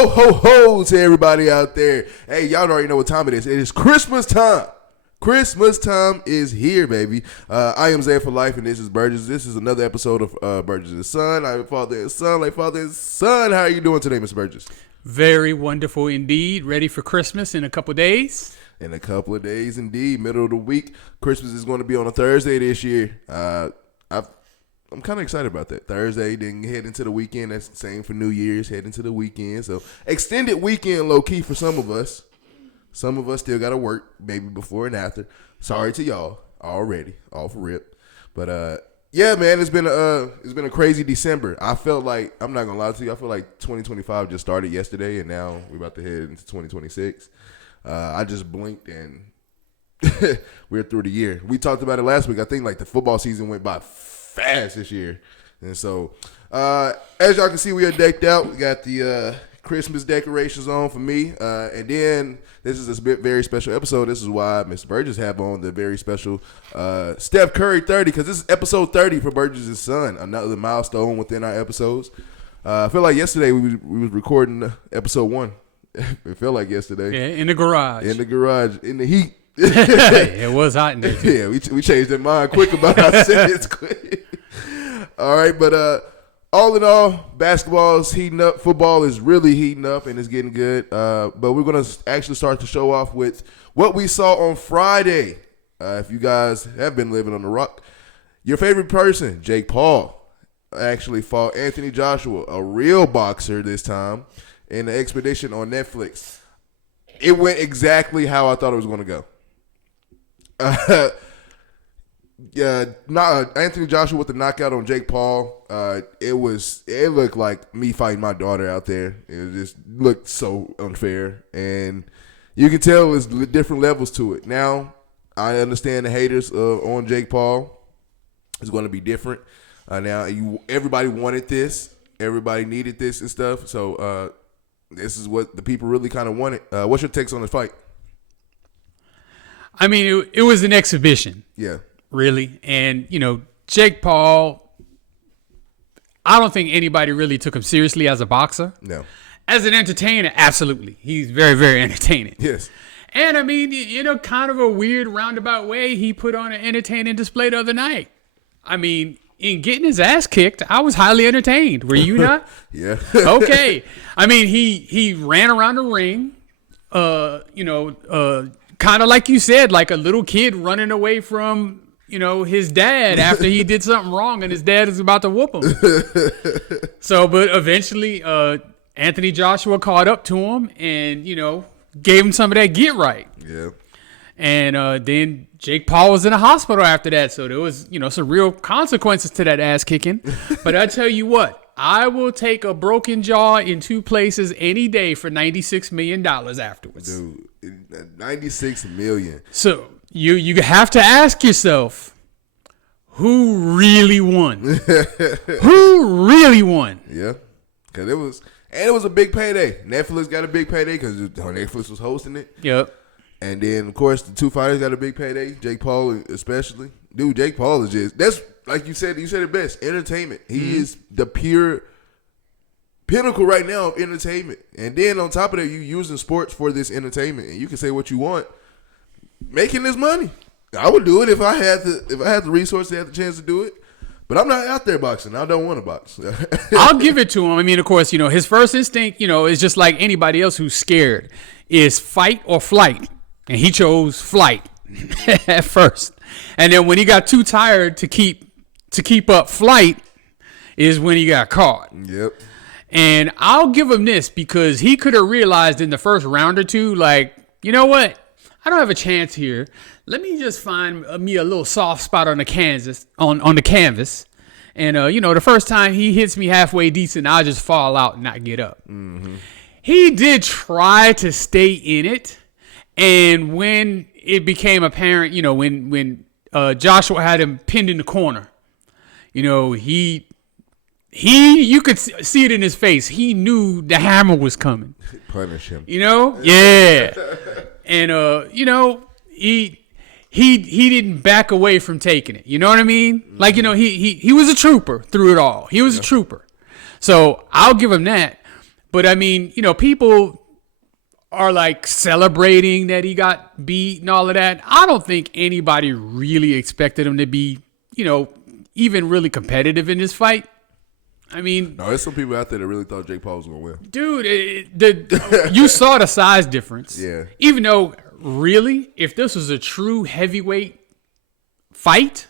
Ho, ho, ho to everybody out there. Hey, y'all already know what time it is. It is Christmas time. Christmas time is here, baby. I am Zay for life, and this is Burgess. This is another episode of Burgess&son. I'm father and son, like father and son. How are you doing today, Mr. Burgess? Very wonderful indeed. Ready for Christmas in a couple days? In a couple of days, indeed. Middle of the week. Christmas is going to be on a Thursday this year. I'm kind of excited about that. Thursday, then head into the weekend. That's the same for New Year's, head into the weekend. So, extended weekend low-key for some of us. Some of us still got to work, maybe before and after. Sorry to y'all already, off rip. But, yeah, man, it's been a crazy December. I felt like, I'm not going to lie to you, I feel like 2025 just started yesterday, and now we're about to head into 2026. I just blinked, and we're through the year. We talked about it last week. I think, like, the football season went by fast this year. And so, as y'all can see, we are decked out. We got the Christmas decorations on for me. And then this is a very special episode. This is why Mr. Burgess have on the very special Steph Curry 30, because this is episode 30 for Burgess&son, another milestone within our episodes. I feel like yesterday we was recording episode 1. It felt like yesterday. Yeah, in the garage. In the heat. It was hot in there too. Yeah, we changed our mind quick about our sentence quick. All right, but all in all, basketball is heating up. Football is really heating up, and it's getting good. But we're going to actually start the show off with what we saw on Friday. If you guys have been living on the rock, your favorite person, Jake Paul, actually fought Anthony Joshua, a real boxer this time, in the expedition on Netflix. It went exactly how I thought it was going to go. Anthony Joshua with the knockout on Jake Paul. It looked like me fighting my daughter out there. It just looked so unfair, and you can tell there's different levels to it. Now, I understand the haters on Jake Paul is going to be different. Everybody wanted this, everybody needed this and stuff. So this is what the people really kind of wanted. What's your takes on the fight? I mean, it was an exhibition. Yeah. Really. And, Jake Paul, I don't think anybody really took him seriously as a boxer. No. As an entertainer, absolutely. He's very, very entertaining. Yes. And, I mean, kind of a weird roundabout way, he put on an entertaining display the other night. I mean, in getting his ass kicked, I was highly entertained. Were you not? Yeah. Okay. I mean, he ran around the ring, kind of like you said, like a little kid running away from, his dad after he did something wrong and his dad is about to whoop him. But eventually Anthony Joshua caught up to him and, gave him some of that get right. Yeah. And then Jake Paul was in the hospital after that. So there was, some real consequences to that ass kicking. But I tell you what, I will take a broken jaw in 2 places any day for $96 million afterwards. Dude, $96 million. So you have to ask yourself, who really won? Who really won? Yeah, because it was a big payday. Netflix got a big payday because Netflix was hosting it. Yep. And then, of course, the 2 fighters got a big payday. Jake Paul especially. Dude, Jake Paul is just, that's like you said it best, entertainment. He is the pure pinnacle right now of entertainment. And then on top of that, you using sports for this entertainment, and you can say what you want, making this money. I would do it if I had the resources, had the chance to do it. But I'm not out there boxing. I don't want to box. I'll give it to him. I mean, of course, his first instinct, is just like anybody else who's scared, is fight or flight. And he chose flight at first. And then when he got too tired to keep up flight is when he got caught. Yep. And I'll give him this because he could have realized in the first round or two, like, you know what? I don't have a chance here. Let me just find me a little soft spot on the canvas. And, the first time he hits me halfway decent, I'll just fall out and not get up. Mm-hmm. He did try to stay in it. And when it became apparent, when Joshua had him pinned in the corner, you could see it in his face. He knew the hammer was coming. Punish him. Yeah. And he didn't back away from taking it. You know what I mean? Mm-hmm. Like, he was a trooper through it all. He was a trooper. So I'll give him that. But I mean, people are like celebrating that he got beat and all of that. I don't think anybody really expected him to be, even really competitive in this fight. I mean, no, there's some people out there that really thought Jake Paul was gonna win. Dude, you saw the size difference. Yeah. Even though, really, if this was a true heavyweight fight,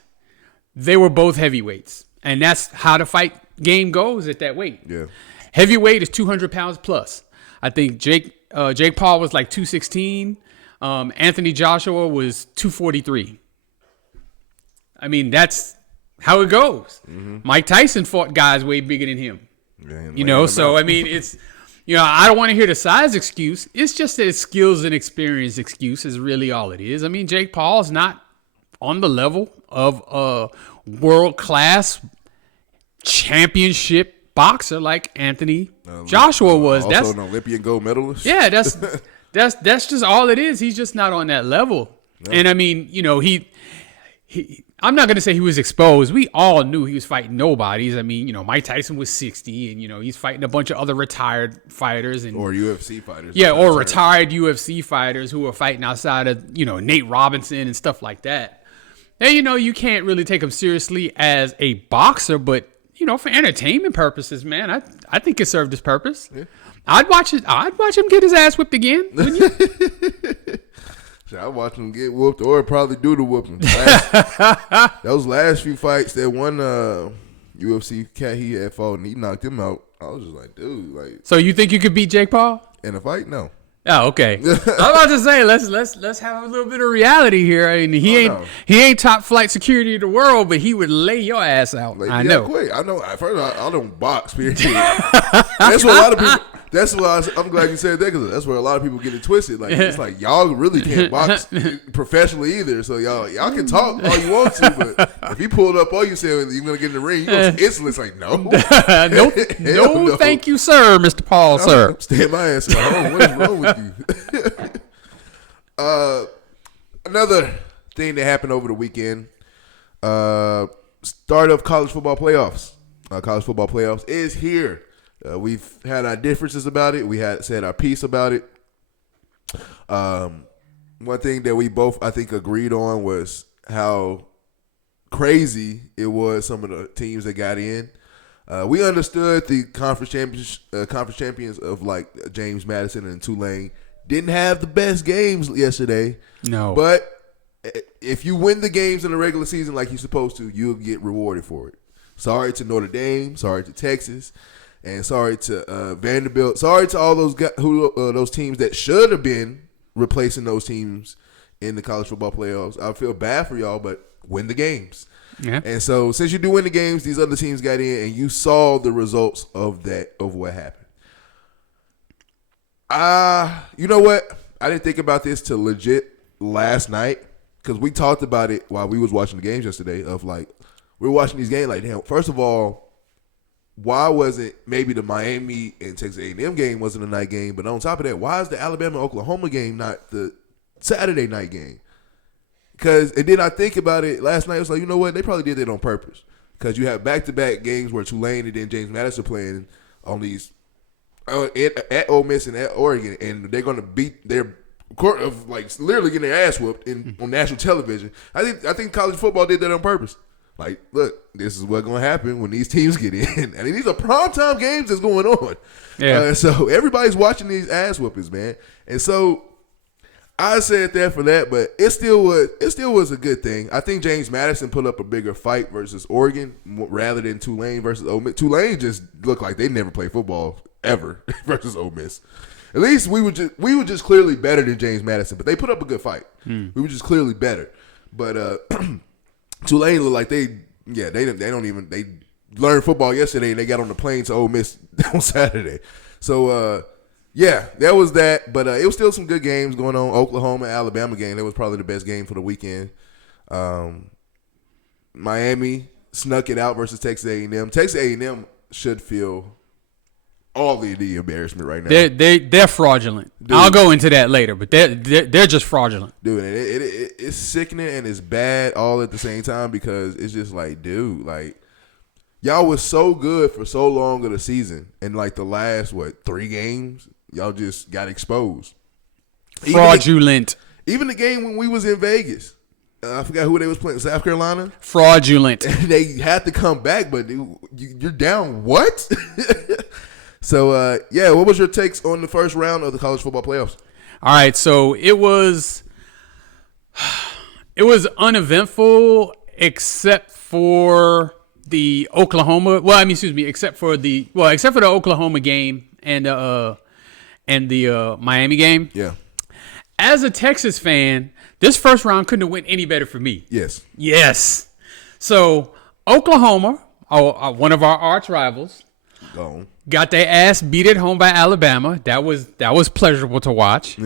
they were both heavyweights, and that's how the fight game goes at that weight. Yeah. Heavyweight is 200 pounds plus. I think Jake Paul was like 216. Anthony Joshua was 243. I mean, that's how it goes. Mm-hmm. Mike Tyson fought guys way bigger than him. Yeah, so I mean, it's, I don't want to hear the size excuse. It's just that it's skills and experience excuse is really all it is. I mean, Jake Paul's not on the level of a world-class championship boxer like Anthony Joshua was. Also that's an Olympian gold medalist. Yeah, that's just all it is. He's just not on that level. Yeah. And I mean, he I'm not going to say he was exposed. We all knew he was fighting nobodies. I mean, Mike Tyson was 60 and, he's fighting a bunch of other retired fighters. Or UFC fighters. Yeah, or retired UFC fighters who are fighting outside of, Nate Robinson and stuff like that. And, you can't really take him seriously as a boxer, but, for entertainment purposes, man, I think it served his purpose. Yeah. I'd watch him get his ass whipped again, wouldn't you? I watch him get whooped or probably do the whooping. Those last few fights, that one UFC cat he had fought and he knocked him out. I was just like, dude, like. So you think you could beat Jake Paul in a fight? No. Oh, okay. I was about to say let's have a little bit of reality here. I mean, he ain't top flight security of the world, but he would lay your ass out. Like, I know. Quick. I know. First, I don't box. Period. That's what a lot of people. That's why I'm glad you said that, because that's where a lot of people get it twisted. Like, it's like y'all really can't box professionally either. So y'all can talk all you want to, but if you pulled up all you said you're gonna get in the ring, you go instantly. It's like no, no, thank you, sir, Mr. Paul, sir. Stand my ass at home. What is wrong with you? Another thing that happened over the weekend. Start of college football playoffs. College football playoffs is here. We've had our differences about it. We had said our piece about it. One thing that we both, I think, agreed on was how crazy it was, some of the teams that got in. We understood the conference champions of like James Madison and Tulane didn't have the best games yesterday. No. But if you win the games in the regular season like you're supposed to, you'll get rewarded for it. Sorry to Notre Dame. Sorry to Texas. And sorry to Vanderbilt. Sorry to all those guys those teams that should have been replacing those teams in the college football playoffs. I feel bad for y'all, but win the games. Yeah. And so since you do win the games, these other teams got in, and you saw the results of what happened. You know what? I didn't think about this till legit last night, because we talked about it while we was watching the games yesterday. Of like, we were watching these games like, damn. First of all, why wasn't maybe the Miami and Texas A&M game wasn't a night game, but on top of that, why is the Alabama-Oklahoma game not the Saturday night game? And then I think about it last night. I was like, you know what? They probably did that on purpose, because you have back-to-back games where Tulane and then James Madison playing on these at Ole Miss and at Oregon, and they're going to beat their court of like literally getting their ass whooped on national television. I think college football did that on purpose. Like, look, this is what's going to happen when these teams get in. I mean, these are primetime games that's going on. Yeah. So everybody's watching these ass whoopings, man. And so I said that for that, but it still was a good thing. I think James Madison put up a bigger fight versus Oregon rather than Tulane versus Ole Miss. Tulane just looked like they never played football ever versus Ole Miss. At least we were just clearly better than James Madison, but they put up a good fight. We were just clearly better. But Tulane look like they learned football yesterday and they got on the plane to Ole Miss on Saturday. So that was that. But it was still some good games going on. Oklahoma, Alabama game, that was probably the best game for the weekend. Miami snuck it out versus Texas A&M. Texas A&M should feel all the embarrassment right now. They're fraudulent. Dude, I'll go into that later, but they're just fraudulent. Dude, it's sickening and it's bad all at the same time, because it's just like, dude, like, Y'all was so good for so long of the season, and like the last 3 games, y'all just got exposed. Fraudulent. Even the game when we was in Vegas, I forgot who they was playing. South Carolina. Fraudulent. They had to come back, but you're down. What? So what was your takes on the first round of the college football playoffs? All right, so it was uneventful except for the Oklahoma. Well, I mean, excuse me, except for the Oklahoma game and the Miami game. Yeah. As a Texas fan, this first round couldn't have went any better for me. Yes. So Oklahoma, one of our arch rivals, got their ass beat at home by Alabama. That was pleasurable to watch.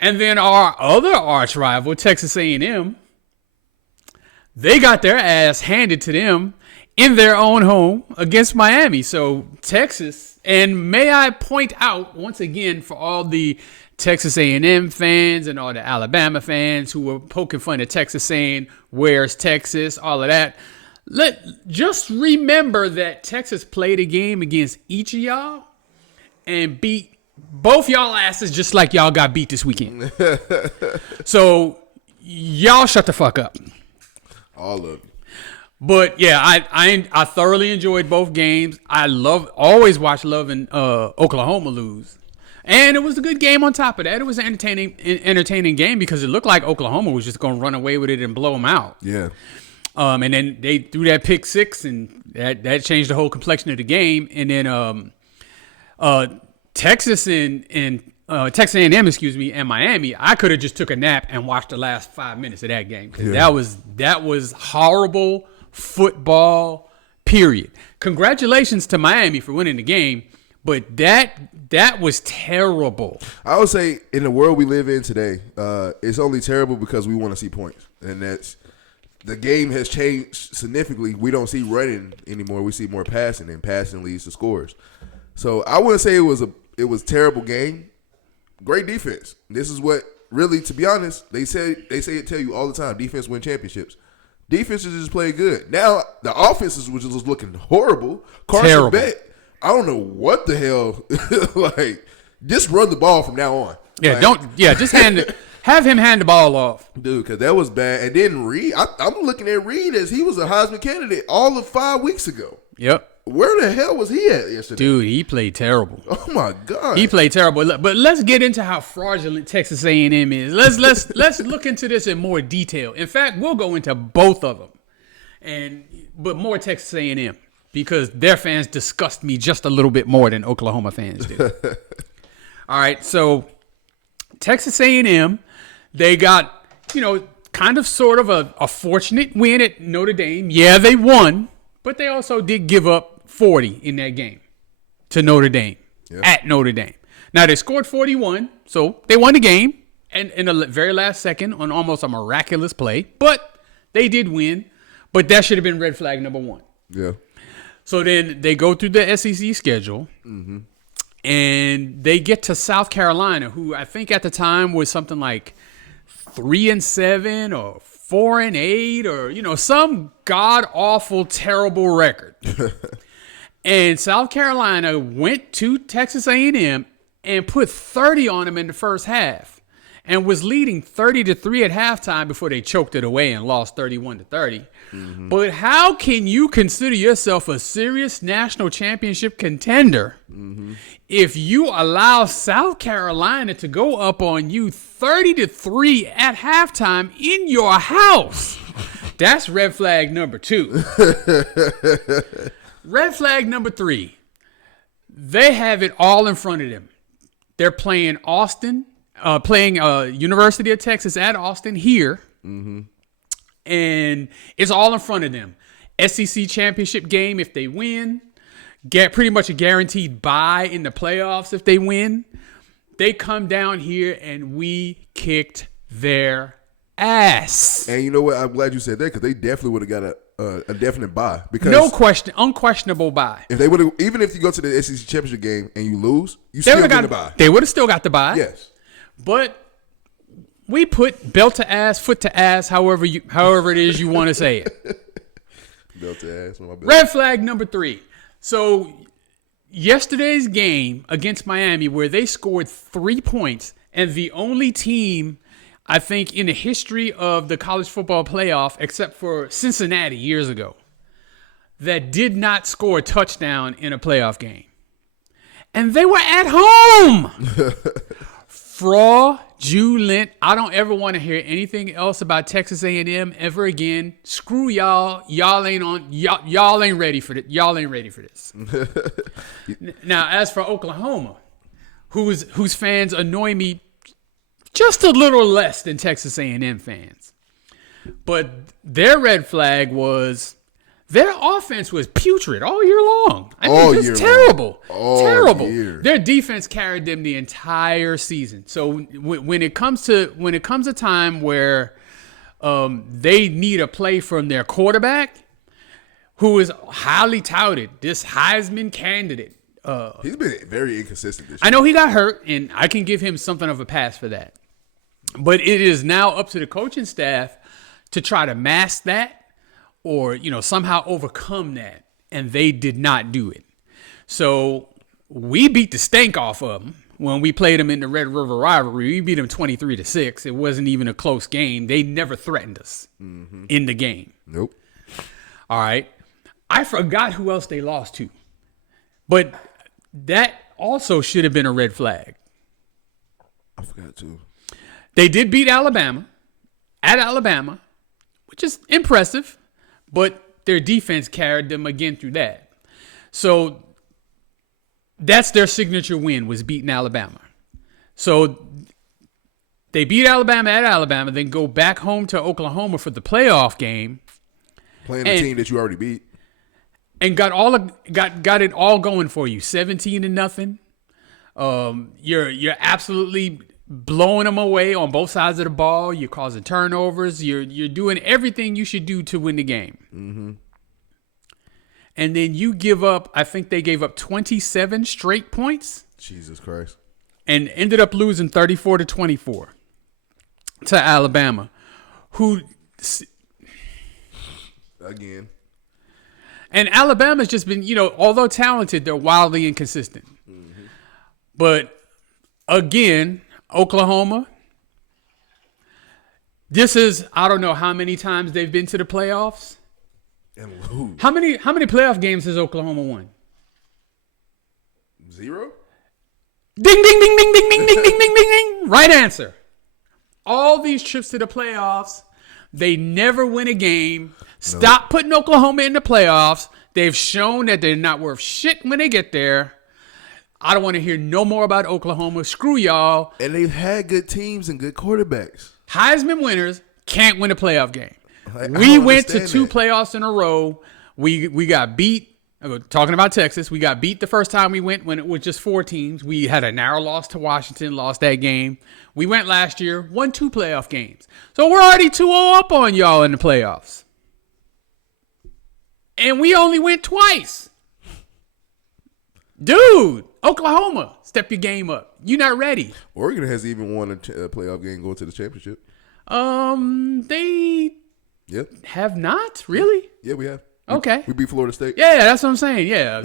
And then our other arch rival, Texas A&M, they got their ass handed to them in their own home against Miami. So Texas, and may I point out once again for all the Texas A&M fans and all the Alabama fans who were poking fun at Texas saying, where's Texas, all of that. Just remember that Texas played a game against each of y'all and beat both y'all asses just like y'all got beat this weekend. So y'all shut the fuck up. All of you. But yeah, I thoroughly enjoyed both games. I always watch loving Oklahoma lose. And it was a good game on top of that. It was an entertaining game because it looked like Oklahoma was just going to run away with it and blow them out. Yeah. And then they threw that pick six, and that changed the whole complexion of the game. And then Texas and Texas A&M, and Miami, I could have just took a nap and watched the last 5 minutes of that game because that was horrible football. Period. Congratulations to Miami for winning the game. But that was terrible. I would say in the world we live in today, it's only terrible because we want to see points. And the game has changed significantly. We don't see running anymore. We see more passing, and passing leads to scores. So I wouldn't say it was a terrible game. Great defense. This is what really, to be honest, they say it tell you all the time. Defense win championships. Defenses just play good. Now the offenses was just looking horrible. Carson Beck, I don't know what the hell. Just run the ball from now on. Yeah, just have him hand the ball off, dude, because that was bad. And then Reed, I'm looking at Reed as he was a Heisman candidate all of 5 weeks ago. Yep. Where the hell was he at yesterday? Dude, he played terrible. Oh my God, he played terrible. But let's get into how fraudulent Texas A&M is. Let's look into this in more detail. In fact, we'll go into both of them, but more Texas A&M. Because their fans disgust me just a little bit more than Oklahoma fans do. All right, so Texas A&M, they got, kind of sort of a fortunate win at Notre Dame. Yeah, they won, but they also did give up 40 in that game to Notre Dame, at Notre Dame. Now, they scored 41, so they won the game and in the very last second on almost a miraculous play. But they did win, but that should have been red flag number 1. Yeah. So then they go through the SEC schedule, and they get to South Carolina, who I think at the time was something like 3-7 or 4-8 or some god awful terrible record. And South Carolina went to Texas A&M and put 30 on them in the first half, and was leading 30-3 at halftime before they choked it away and lost 31-30. But how can you consider yourself a serious national championship contender if you allow South Carolina to go up on you 30-3 at halftime in your house? That's red flag number 2. Red flag number 3. They have it all in front of them. They're playing Austin, University of Texas at Austin here. And it's all in front of them. SEC championship game if they win. Get pretty much a guaranteed bye in the playoffs if they win. They come down here and we kicked their ass. And you know what? I'm glad you said that because they definitely would have got a definite bye. Because no question, unquestionable bye. If they would have, even if you go to the SEC championship game and you lose, you still get a bye. They would have still got the bye. Yes. But we put belt to ass, foot to ass, however it is you want to say it. Belt ass on my belt. Red flag number 3. So yesterday's game against Miami, where they scored 3 points, and the only team, I think, in the history of the college football playoff, except for Cincinnati years ago, that did not score a touchdown in a playoff game. And they were at home. Fraudulent. I don't ever want to hear anything else about Texas A&M ever again. Screw y'all. Y'all ain't ready for this. Y'all ain't ready for this. Now, as for Oklahoma, whose fans annoy me just a little less than Texas A&M fans. But their red flag was their offense was putrid all year long. I mean, just terrible. Terrible. Their defense carried them the entire season. So when it comes to time where they need a play from their quarterback, who is highly touted, this Heisman candidate. He's been very inconsistent this year. I know he got hurt, and I can give him something of a pass for that. But it is now up to the coaching staff to try to mask that or, somehow overcome that. And they did not do it. So we beat the stank off of them when we played them in the Red River rivalry. We beat them 23-6. It wasn't even a close game. They never threatened us in the game. Nope. All right. I forgot who else they lost to. But that also should have been a red flag. I forgot too. They did beat Alabama at Alabama, which is impressive, but their defense carried them again through that. So that's their signature win, was beating Alabama. So they beat Alabama at Alabama, then go back home to Oklahoma for the playoff game. Playing a team that you already beat. And got it all going for you. 17-0. You're absolutely blowing them away on both sides of the ball. You're causing turnovers. You're doing everything you should do to win the game. Mm-hmm. And then you give up, I think they gave up 27 straight points. Jesus Christ. And ended up losing 34-24 to Alabama, who again. And Alabama's just been, although talented, they're wildly inconsistent. Mm-hmm. But again, Oklahoma, this is, I don't know how many times they've been to the playoffs. And who? How many playoff games has Oklahoma won? 0? Ding, ding, ding, ding, ding, ding, ding, ding, ding, ding, ding. Right answer. All these trips to the playoffs, they never win a game. Stop putting Oklahoma in the playoffs. They've shown that they're not worth shit when they get there. I don't want to hear no more about Oklahoma. Screw y'all. And they've had good teams and good quarterbacks. Heisman winners can't win a playoff game. We went to 2 playoffs in a row. We got beat. Talking about Texas, we got beat the first time we went when it was just 4 teams. We had a narrow loss to Washington, lost that game. We went last year, won 2 playoff games. So we're already 2-0 up on y'all in the playoffs. And we only went twice. Dude, Oklahoma, step your game up. You're not ready. Oregon has even won a playoff game going to the championship. They have not, really? Yeah, we have. Okay. We beat Florida State. Yeah, that's what I'm saying. Yeah.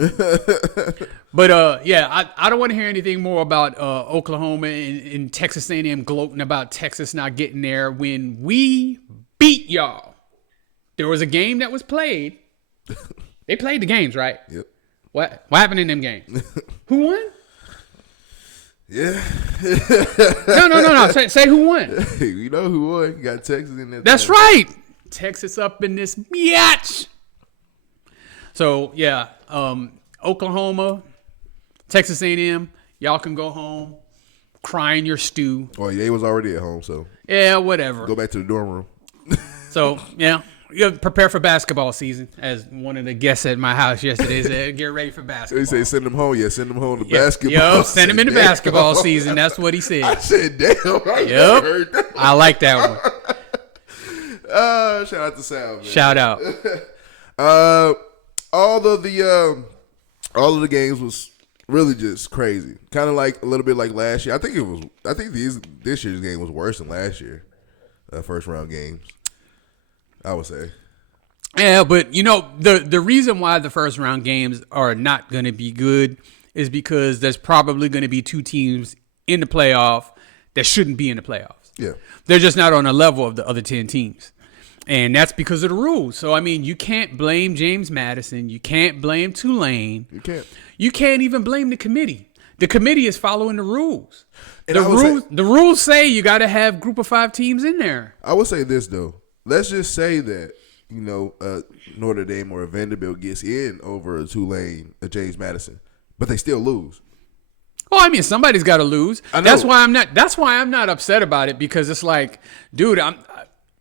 But, I don't want to hear anything more about Oklahoma and Texas A&M gloating about Texas not getting there when we beat y'all. There was a game that was played. They played the games, right? Yep. What happened in them games? Who won? Yeah. No. Say who won. You know who won. You got Texas in there. That's right. Texas up in this biatch. So, yeah, Oklahoma, Texas A&M, y'all can go home, cry in your stew. Oh, yeah, he was already at home, so. Yeah, whatever. Go back to the dorm room. So, yeah, you prepare for basketball season, as one of the guests at my house yesterday said, get ready for basketball. They say send them home. Yeah, send them home to basketball. Yep, send them into basketball season. That's what he said. I said, damn. Yep. I like that one. Shout out to Sal, man. Shout out. All of the games was really just crazy. Kind of like a little bit like last year. I think this year's game was worse than last year. First round games, I would say. Yeah, but the reason why the first round games are not going to be good is because there's probably going to be two teams in the playoff that shouldn't be in the playoffs. Yeah. They're just not on the level of the other 10 teams. And that's because of the rules. So, I mean, you can't blame James Madison. You can't blame Tulane. You can't. You can't even blame the committee. The committee is following the rules. And The rules say you got to have group of 5 teams in there. I would say this, though. Let's just say that, Notre Dame or Vanderbilt gets in over a Tulane, a James Madison, but they still lose. Well, I mean, somebody's got to lose. I know. That's why I'm not upset about it, because it's like, dude,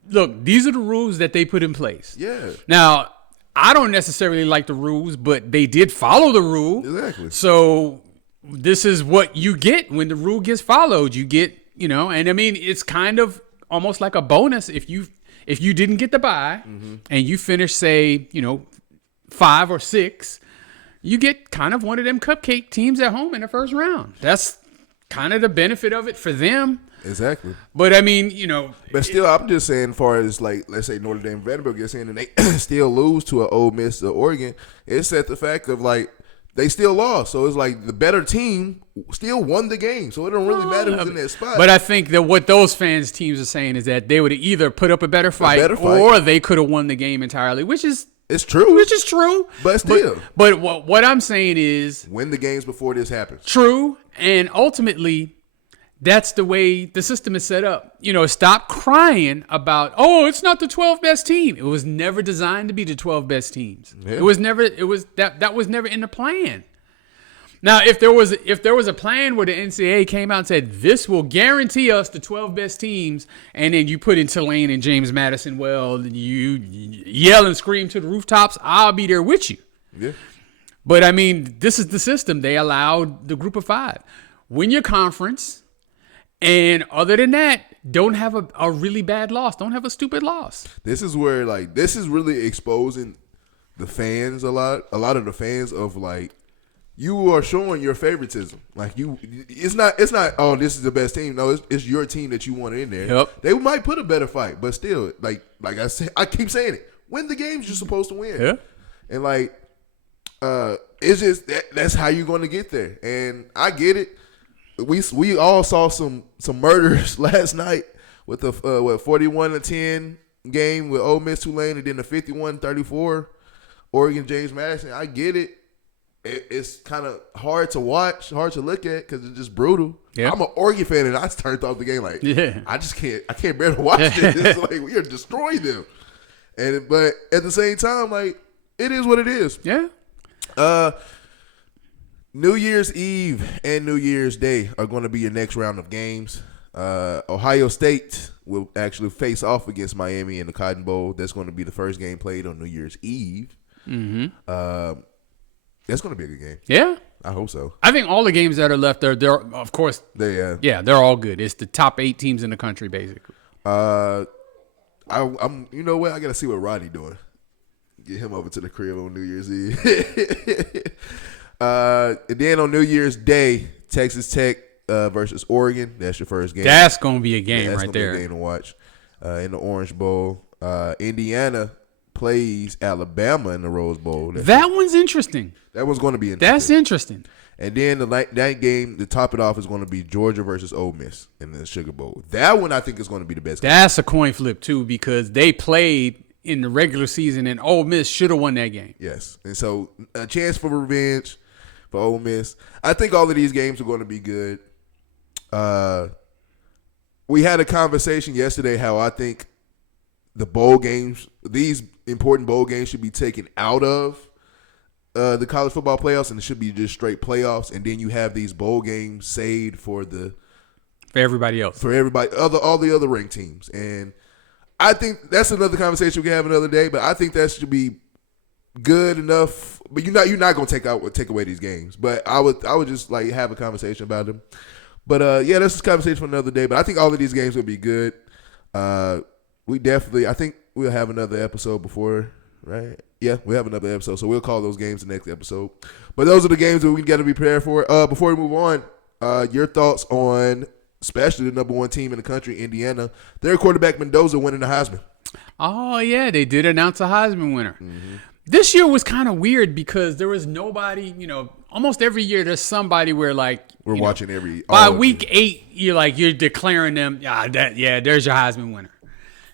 look, these are the rules that they put in place. Yeah. Now, I don't necessarily like the rules, but they did follow the rule. Exactly. So this is what you get when the rule gets followed. You get, and I mean, it's kind of almost like a bonus if you didn't get the bye and you finish, say, 5 or 6, you get kind of one of them cupcake teams at home in the first round. That's kind of the benefit of it for them. Exactly. But I mean, But still, I'm just saying, as far as like, let's say Notre Dame, Vanderbilt gets in and they still lose to an Ole Miss or Oregon, it's at the fact of like they still lost. So it's like the better team still won the game. So it don't really matter who's in that spot. But I think that what those fans teams are saying is that they would have either put up a better fight. Or they could have won the game entirely, which is true. But still. But what I'm saying is win the games before this happens. True. And ultimately, that's the way the system is set up. Stop crying about, it's not the 12 best team. It was never designed to be the 12 best teams. Yeah. That was never in the plan. Now, if there was a plan where the NCAA came out and said, this will guarantee us the 12 best teams, and then you put in Tulane and James Madison, well, you yell and scream to the rooftops, I'll be there with you. Yeah. But, I mean, this is the system. They allowed the group of 5. Win your conference. And other than that, don't have a really bad loss. Don't have a stupid loss. This is where, this is really exposing the fans a lot. A lot of the fans of, you are showing your favoritism. It's not, this is the best team. No, it's your team that you want in there. Yep. They might put a better fight, but still, like I said, I keep saying it. Win the games you're supposed to win. Yeah. And, it's just, that's how you're going to get there. And I get it. We all saw some murders last night with the 41-10 game with Ole Miss Tulane, and then the 51-34 Oregon James Madison. I get it. It's kind of hard to watch, hard to look at because it's just brutal. Yeah. I'm an Oregon fan, and I turned off the game I can't bear to watch this. It's like we are destroying them. But at the same time, it is what it is. Yeah. New Year's Eve and New Year's Day are going to be your next round of games. Ohio State will actually face off against Miami in the Cotton Bowl. That's going to be the first game played on New Year's Eve. Mm-hmm. That's going to be a good game. Yeah. I hope so. I think all the games that are left, they're of course, they're all good. It's the top 8 teams in the country, basically. I'm you know what? I got to see what Rodney doing. Get him over to the crib on New Year's Eve. And then on New Year's Day, Texas Tech versus Oregon. That's your first game. That's going to be a game right there. Be a game to watch. In the Orange Bowl, Indiana plays Alabama in the Rose Bowl. That one's interesting. That one's going to be interesting. That's interesting. And then that game, to top it off, is going to be Georgia versus Ole Miss in the Sugar Bowl. That one I think is going to be the best game. That's a coin flip, too, because they played in the regular season, and Ole Miss should have won that game. Yes. And so a chance for revenge for Ole Miss. I think all of these games are going to be good. We had a conversation yesterday how I think the bowl games, these important bowl games, should be taken out of the college football playoffs, and it should be just straight playoffs. And then you have these bowl games saved for everybody else, for everybody, all the other ranked teams. And I think that's another conversation we can have another day. But I think that should be good enough. But you're not going to take away these games. But I would just have a conversation about them. But that's a conversation for another day. But I think all of these games will be good. I think we'll have another episode before, right? Yeah, we'll have another episode. So we'll call those games the next episode. But those are the games that we got to be prepared for. Before we move on, your thoughts on especially the number 1 team in the country, Indiana. Their quarterback Mendoza winning the Heisman. Oh, yeah, they did announce a Heisman winner. This year was kind of weird because there was nobody, almost every year there's somebody where We're watching every by week 8 you're declaring them, there's your Heisman winner.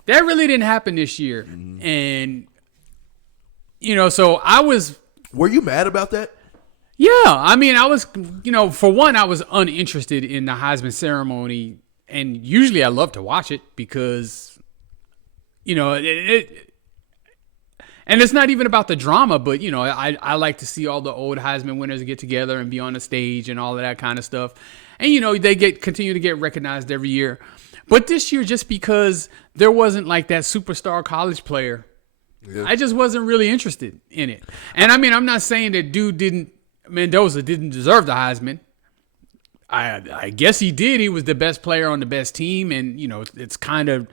That really didn't happen this year. And so I was. Were you mad about that? Yeah, I mean, I was, for one, I was uninterested in the Heisman ceremony, and usually I love to watch it because, and it's not even about the drama, but, I like to see all the old Heisman winners get together and be on the stage and all of that kind of stuff. And, they continue to get recognized every year. But this year, just because there wasn't like that superstar college player, I just wasn't really interested in it. And I mean, I'm not saying that Mendoza didn't deserve the Heisman. I guess he did. He was the best player on the best team. And, it's kind of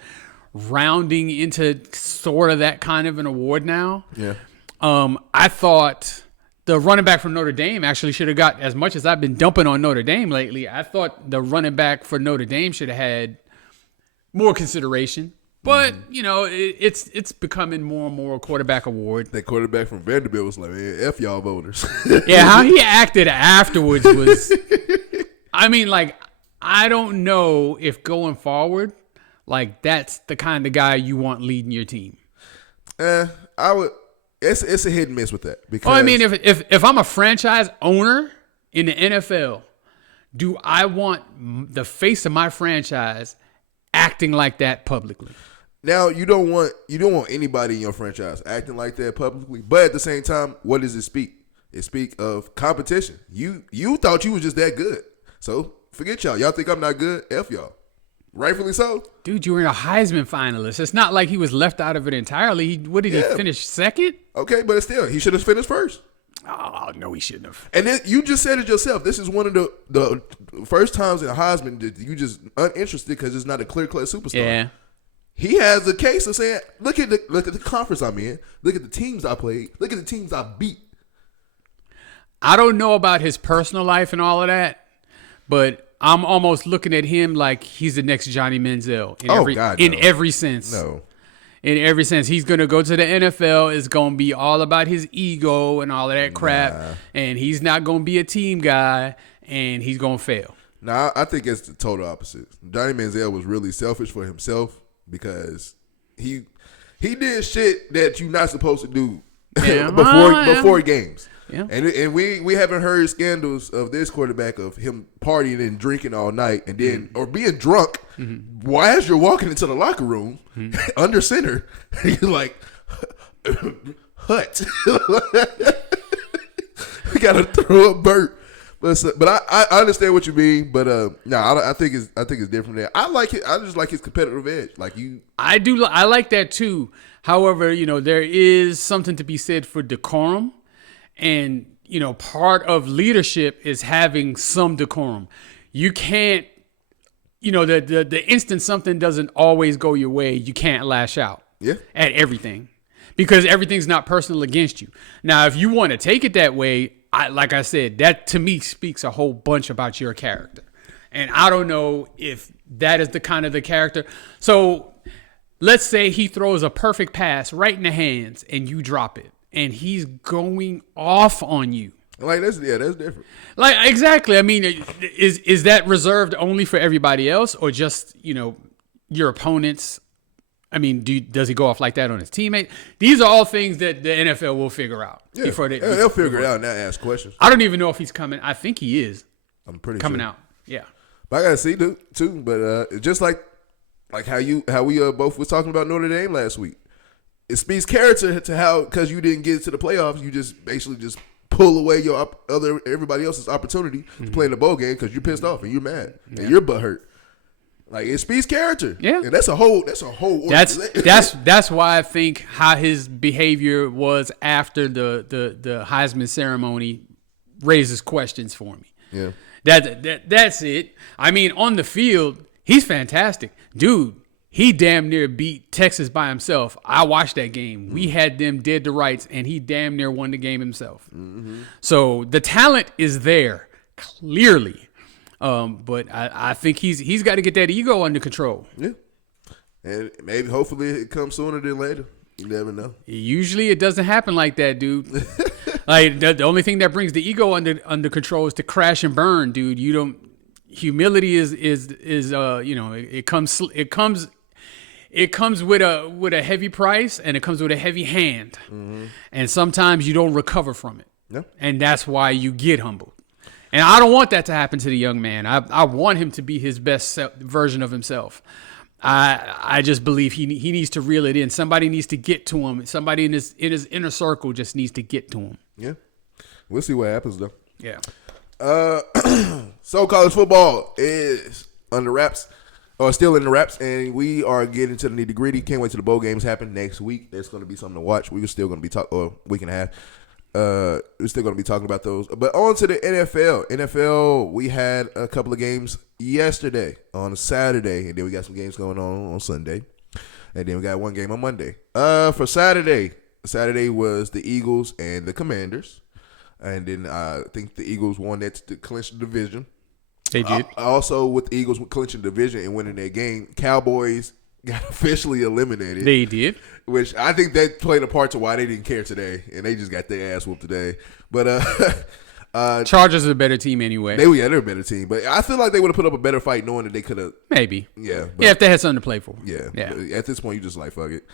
rounding into sort of that kind of an award now. Yeah. I thought the running back from Notre Dame actually should have got, as much as I've been dumping on Notre Dame lately, I thought the running back for Notre Dame should have had more consideration. But, it's becoming more and more a quarterback award. That quarterback from Vanderbilt was like, man, F y'all voters. Yeah, how he acted afterwards was, I mean, I don't know if going forward, that's the kind of guy you want leading your team. I would. It's a hit and miss with that. Because I mean, if I'm a franchise owner in the NFL, do I want the face of my franchise acting like that publicly? Now you don't want anybody in your franchise acting like that publicly, but at the same time, what does it speak? It speaks of competition. You thought you was just that good, so forget y'all. Y'all think I'm not good? F y'all. Rightfully so. Dude, you were a Heisman finalist. It's not like he was left out of it entirely. What did he finish second? Okay, but still, he should have finished first. Oh, no, he shouldn't have. And then you just said it yourself. This is one of the first times in Heisman that you just uninterested because it's not a clear-cut superstar. Yeah. He has a case of saying, look at the conference I'm in. Look at the teams I played. Look at the teams I beat. I don't know about his personal life and all of that, but I'm almost looking at him like he's the next Johnny Manziel in every sense. No. In every sense. He's going to go to the NFL. It's going to be all about his ego and all of that crap. Nah. And he's not going to be a team guy, and he's going to fail. Nah, I think it's the total opposite. Johnny Manziel was really selfish for himself because he did shit that you're not supposed to do before games. Yeah. And we haven't heard scandals of this quarterback of him partying and drinking all night and then or being drunk. Why as you're walking into the locker room under center, you're like, hut. We gotta throw up Bert. But I understand what you mean. But I think it's different there. I like it. I just like his competitive edge. I like that too. However, there is something to be said for decorum. And, part of leadership is having some decorum. You can't, the instant something doesn't always go your way, you can't lash out at everything because everything's not personal against you. Now, if you want to take it that way, like I said, that to me speaks a whole bunch about your character. And I don't know if that is the kind of the character. So let's say he throws a perfect pass right in the hands and you drop it. And he's going off on you. That's different. Exactly. I mean, is that reserved only for everybody else or just, your opponents? I mean, does he go off like that on his teammate? These are all things that the NFL will figure out. Yeah, they'll figure it out and ask questions. I don't even know if he's coming. I think he is. I'm pretty coming sure. out. Yeah. But I gotta see too. But just like how we both was talking about Notre Dame last week. It speaks character to how, because you didn't get to the playoffs, you just basically just pull away everybody else's opportunity to play in the bowl game because you're pissed off and you're mad and you're butthurt. It speaks character. Yeah, and that's a whole. That's why I think how his behavior was after the Heisman ceremony raises questions for me. Yeah, that's it. I mean, on the field, he's fantastic, dude. He damn near beat Texas by himself. I watched that game. We had them dead to rights, and he damn near won the game himself. So the talent is there, clearly. But I think he's got to get that ego under control. Yeah. And maybe, hopefully, it comes sooner than later. You never know. Usually, it doesn't happen like that, dude. Like the only thing that brings the ego under control is to crash and burn, dude. You don't. Humility is it comes with a heavy price, and it comes with a heavy hand, and sometimes you don't recover from it. Yeah. And that's why you get humbled. And I don't want that to happen to the young man. I want him to be his best version of himself. I just believe he needs to reel it in. Somebody needs to get to him. Somebody in his inner circle just needs to get to him. Yeah. We'll see what happens, though. Yeah. So college football is under wraps, or still in the wraps, and we are getting to the nitty gritty. Can't wait till the bowl games happen next week. There's going to be something to watch. We're still going to be or week and a half. We're still going to be talking about those. But on to the NFL. NFL, we had a couple of games yesterday on Saturday, and then we got some games going on Sunday, and then we got one game on Monday. For Saturday was the Eagles and the Commanders. And then I think the Eagles won that to clinch the division. They did. Also, with the Eagles clinching the division and winning their game, Cowboys got officially eliminated. They did. Which I think that played a part to why they didn't care today, and they just got their ass whooped today. But Chargers are a better team anyway. They're a better team. But I feel like they would have put up a better fight knowing that they could have. Maybe. Yeah. But, if they had something to play for. Yeah. Yeah. At this point, you just like, fuck it.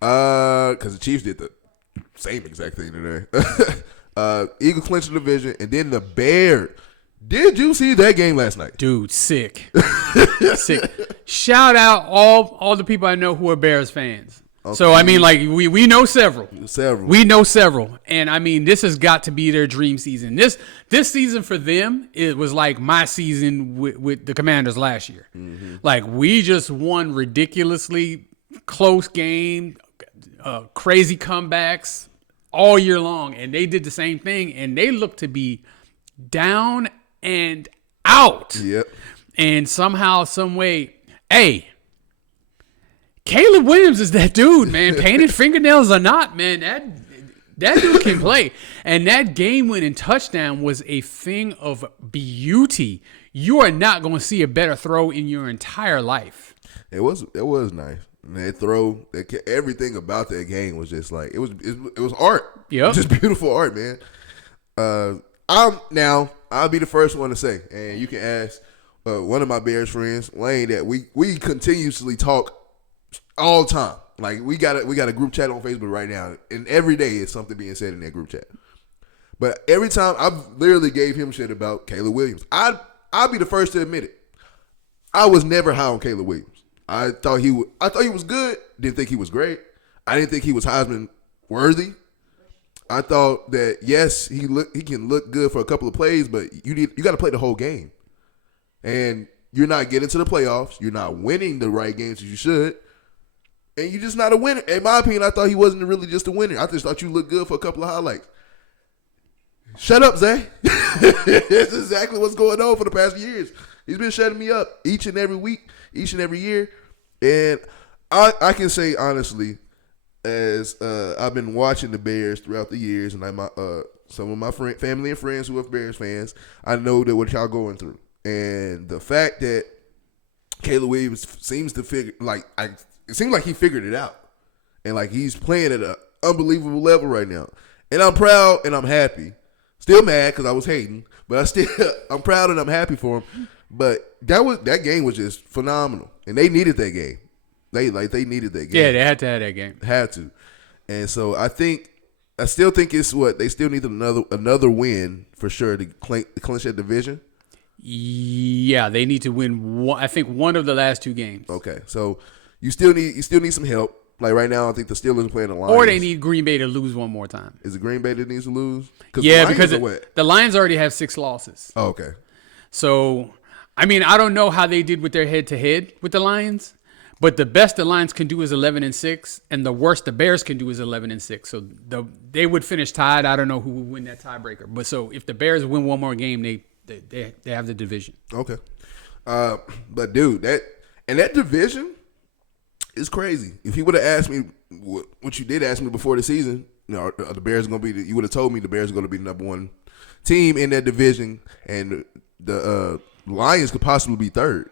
Because the Chiefs did the same exact thing today. Eagles clinched the division, and then the Bears. Did you see that game last night? Dude, sick. Sick. Shout out all the people I know who are Bears fans. Okay. So, I mean, like, we know several. We know several. And, I mean, this has got to be their dream season. This season for them, it was like my season with the Commanders last year. Mm-hmm. Like, we just won ridiculously close game, crazy comebacks all year long. And they did the same thing. And they look to be down and out. Yep. And somehow, some way, hey, Caleb Williams is that dude, man. Painted fingernails or not, man, that dude can play. And that game-winning touchdown was a thing of beauty. You are not going to see a better throw in your entire life. It was nice. That throw, everything about that game was just like it was art. Yeah, just beautiful art, man. I'll be the first one to say, and you can ask one of my Bears friends, Lane, that we continuously talk all the time. Like we got a group chat on Facebook right now, and every day is something being said in that group chat. But every time I've literally gave him shit about Caleb Williams. I'll be the first to admit it. I was never high on Caleb Williams. I thought he was good. Didn't think he was great. I didn't think he was Heisman worthy. I thought that yes, he can look good for a couple of plays, but you got to play the whole game. And you're not getting to the playoffs. You're not winning the right games as you should. And you're just not a winner. In my opinion, I thought he wasn't really just a winner. I just thought you looked good for a couple of highlights. Shut up, Zay. That's exactly what's going on for the past years. He's been shutting me up each and every week, each and every year. And I can say honestly, as I've been watching the Bears throughout the years, and some of my family and friends who are Bears fans, I know that what y'all going through. And the fact that Caleb Williams seems to it seems like he figured it out. And like he's playing at an unbelievable level right now. And I'm proud and I'm happy. Still mad because I was hating, but I'm proud and I'm happy for him. But that game was just phenomenal. And they needed that game. They needed that game. Yeah, they had to have that game. Had to. And so I still think it's they still need another win for sure to clinch that division. Yeah, they need to win one of the last two games. Okay. So you still need some help. Like right now, I think the Steelers are playing the Lions. Or they need Green Bay to lose one more time. Is it Green Bay that needs to lose? Yeah, because the Lions already have 6 losses. Oh, okay. So, I mean, I don't know how they did with their head-to-head with the Lions, but the best the Lions can do is 11-6, and the worst the Bears can do is 11-6. So they would finish tied. I don't know who would win that tiebreaker. But so if the Bears win one more game, they have the division. Okay. But dude, that division is crazy. If he would have asked me what you did ask me before the season, the Bears are going to be. You would have told me the Bears are going to be the number one team in that division, and the Lions could possibly be third.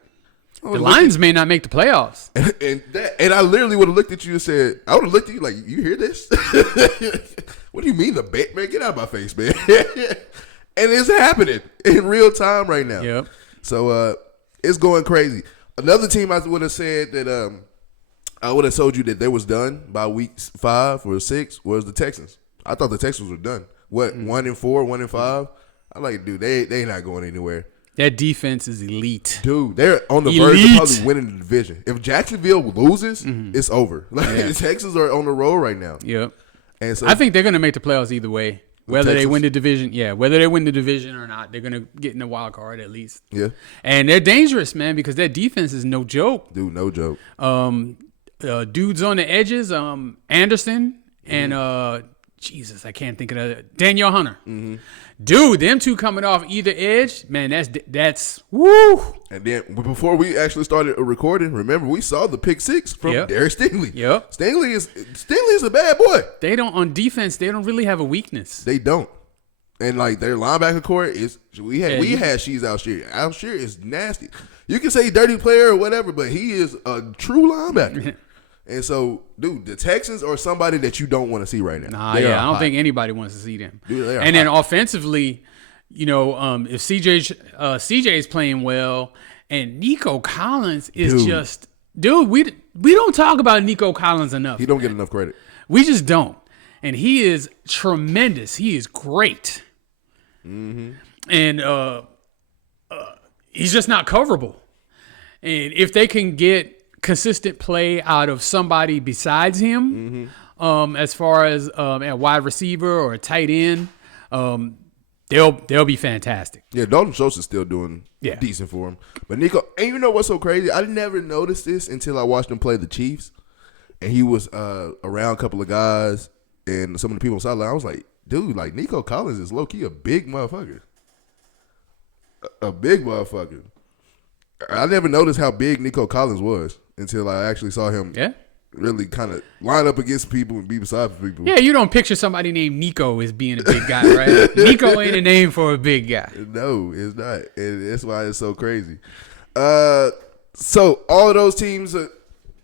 The Lions may not make the playoffs. And I literally would have looked at you and said, I would have looked at you like, you hear this? What do you mean the bet, man? Get out of my face, man. And it's happening in real time right now. Yep. So it's going crazy. Another team I would have said that I would have told you that they was done by week 5 or 6 was the Texans. I thought the Texans were done. What, 1-4, 1-5? I like, dude, they not going anywhere. That defense is elite. Dude, they're on the verge of probably winning the division. If Jacksonville loses, it's over. Like the Texans are on the roll right now. Yep. And so I think they're going to make the playoffs either way. Whether they win the division, whether they win the division or not, they're going to get in the wild card at least. Yeah. And they're dangerous, man, because their defense is no joke. Dude, no joke. Dudes on the edges, Anderson and Jesus, I can't think of that. Daniel Hunter. Mm-hmm. Dude, them two coming off either edge, man, that's woo. And then before we actually started recording, remember we saw the pick 6 from Derek Stingley. Yep. Stingley is a bad boy. They don't on defense. They don't really have a weakness. They don't. And like their linebacker core is we had She's Alshire. Alshire is nasty. You can say dirty player or whatever, but he is a true linebacker. And so, dude, the Texans are somebody that you don't want to see right now. I don't think anybody wants to see them. Dude, and then offensively, if CJ is playing well, and Nico Collins is just, dude, we don't talk about Nico Collins enough. He don't get enough credit. We just don't. And he is tremendous. He is great. Mm-hmm. And he's just not coverable. And if they can get consistent play out of somebody besides him, as far as a wide receiver or a tight end, they'll be fantastic. Yeah, Dalton Schultz is still doing decent for him. But Nico, and you know what's so crazy? I never noticed this until I watched him play the Chiefs, and he was around a couple of guys and some of the people on the sideline. I was like, dude, like Nico Collins is low key a big motherfucker. A big motherfucker. I never noticed how big Nico Collins was until I actually saw him really kind of line up against people and be beside people. Yeah, you don't picture somebody named Nico as being a big guy, right? Nico ain't a name for a big guy. No, it's not. And that's why it's so crazy. So all of those teams that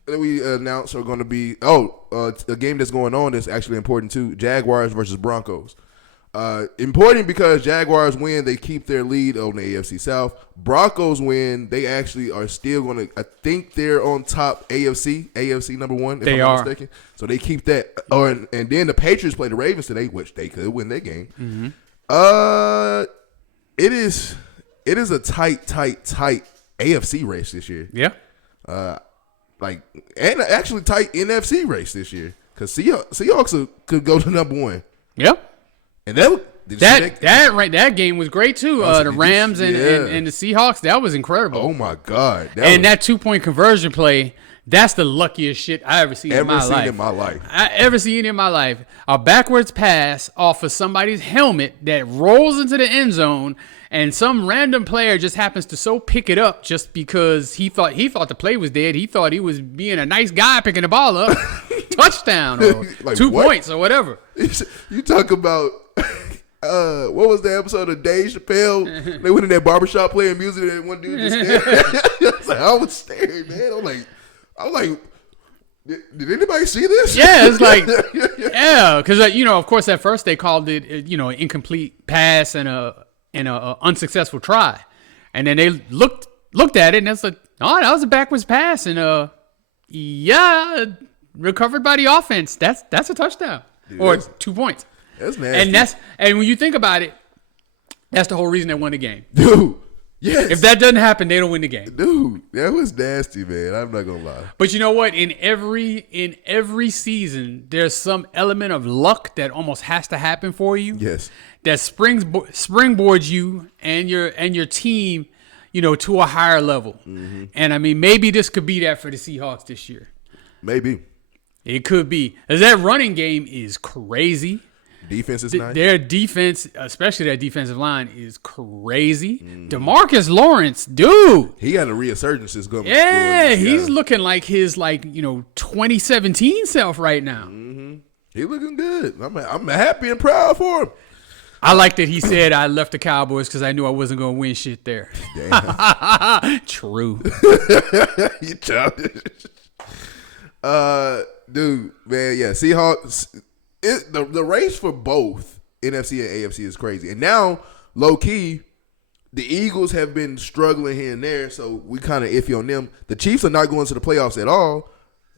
we announced are going to be a game that's going on that's actually important too. Jaguars versus Broncos. Important because Jaguars win, they keep their lead on the AFC South. Broncos win, they actually are still going to, I think they're on top AFC number 1, if I'm not mistaken. So they keep that. And then the Patriots play the Ravens today, which they could win that game. Mm-hmm. It is a tight AFC race this year. Yeah. And actually tight NFC race this year because Seahawks could go to number 1. Yep. And that game was great too. The Rams and the Seahawks, that was incredible. Oh my God! That 2-point conversion play, that's the luckiest shit I ever seen in my life. I ever seen in my life. A backwards pass off of somebody's helmet that rolls into the end zone, and some random player just happens to so pick it up just because he thought the play was dead. He thought he was being a nice guy picking the ball up. Touchdown or like 2 points or whatever. You talk about what was the episode of Dave Chappelle? They went in that barbershop playing music and one dude just stared. I was staring, man. I'm like, did anybody see this? Yeah, it's like, because of course at first they called it an incomplete pass and a unsuccessful try, and then they looked at it and it's like, oh, that was a backwards pass and recovered by the offense. That's a touchdown. Dude, or 2 points. That's nasty. And when you think about it, that's the whole reason they won the game. Dude, yes. If that doesn't happen, they don't win the game. Dude, that was nasty, man. I'm not gonna lie. But you know what? In every season, there's some element of luck that almost has to happen for you. Yes. That springboards you and your team, to a higher level. Mm-hmm. And I mean, maybe this could be that for the Seahawks this year. Maybe. It could be. As that running game is crazy. Defense is nice. Their defense, especially their defensive line, is crazy. Mm-hmm. DeMarcus Lawrence, dude. He got a resurgence this good. Yeah, he's looking like his 2017 self right now. Mm-hmm. He looking good. I'm happy and proud for him. I like that he said I left the Cowboys because I knew I wasn't going to win shit there. Damn. True. You childish. Dude, man, yeah. Seahawks. The race for both NFC and AFC is crazy, and now low key, the Eagles have been struggling here and there, so we kind of iffy on them. The Chiefs are not going to the playoffs at all.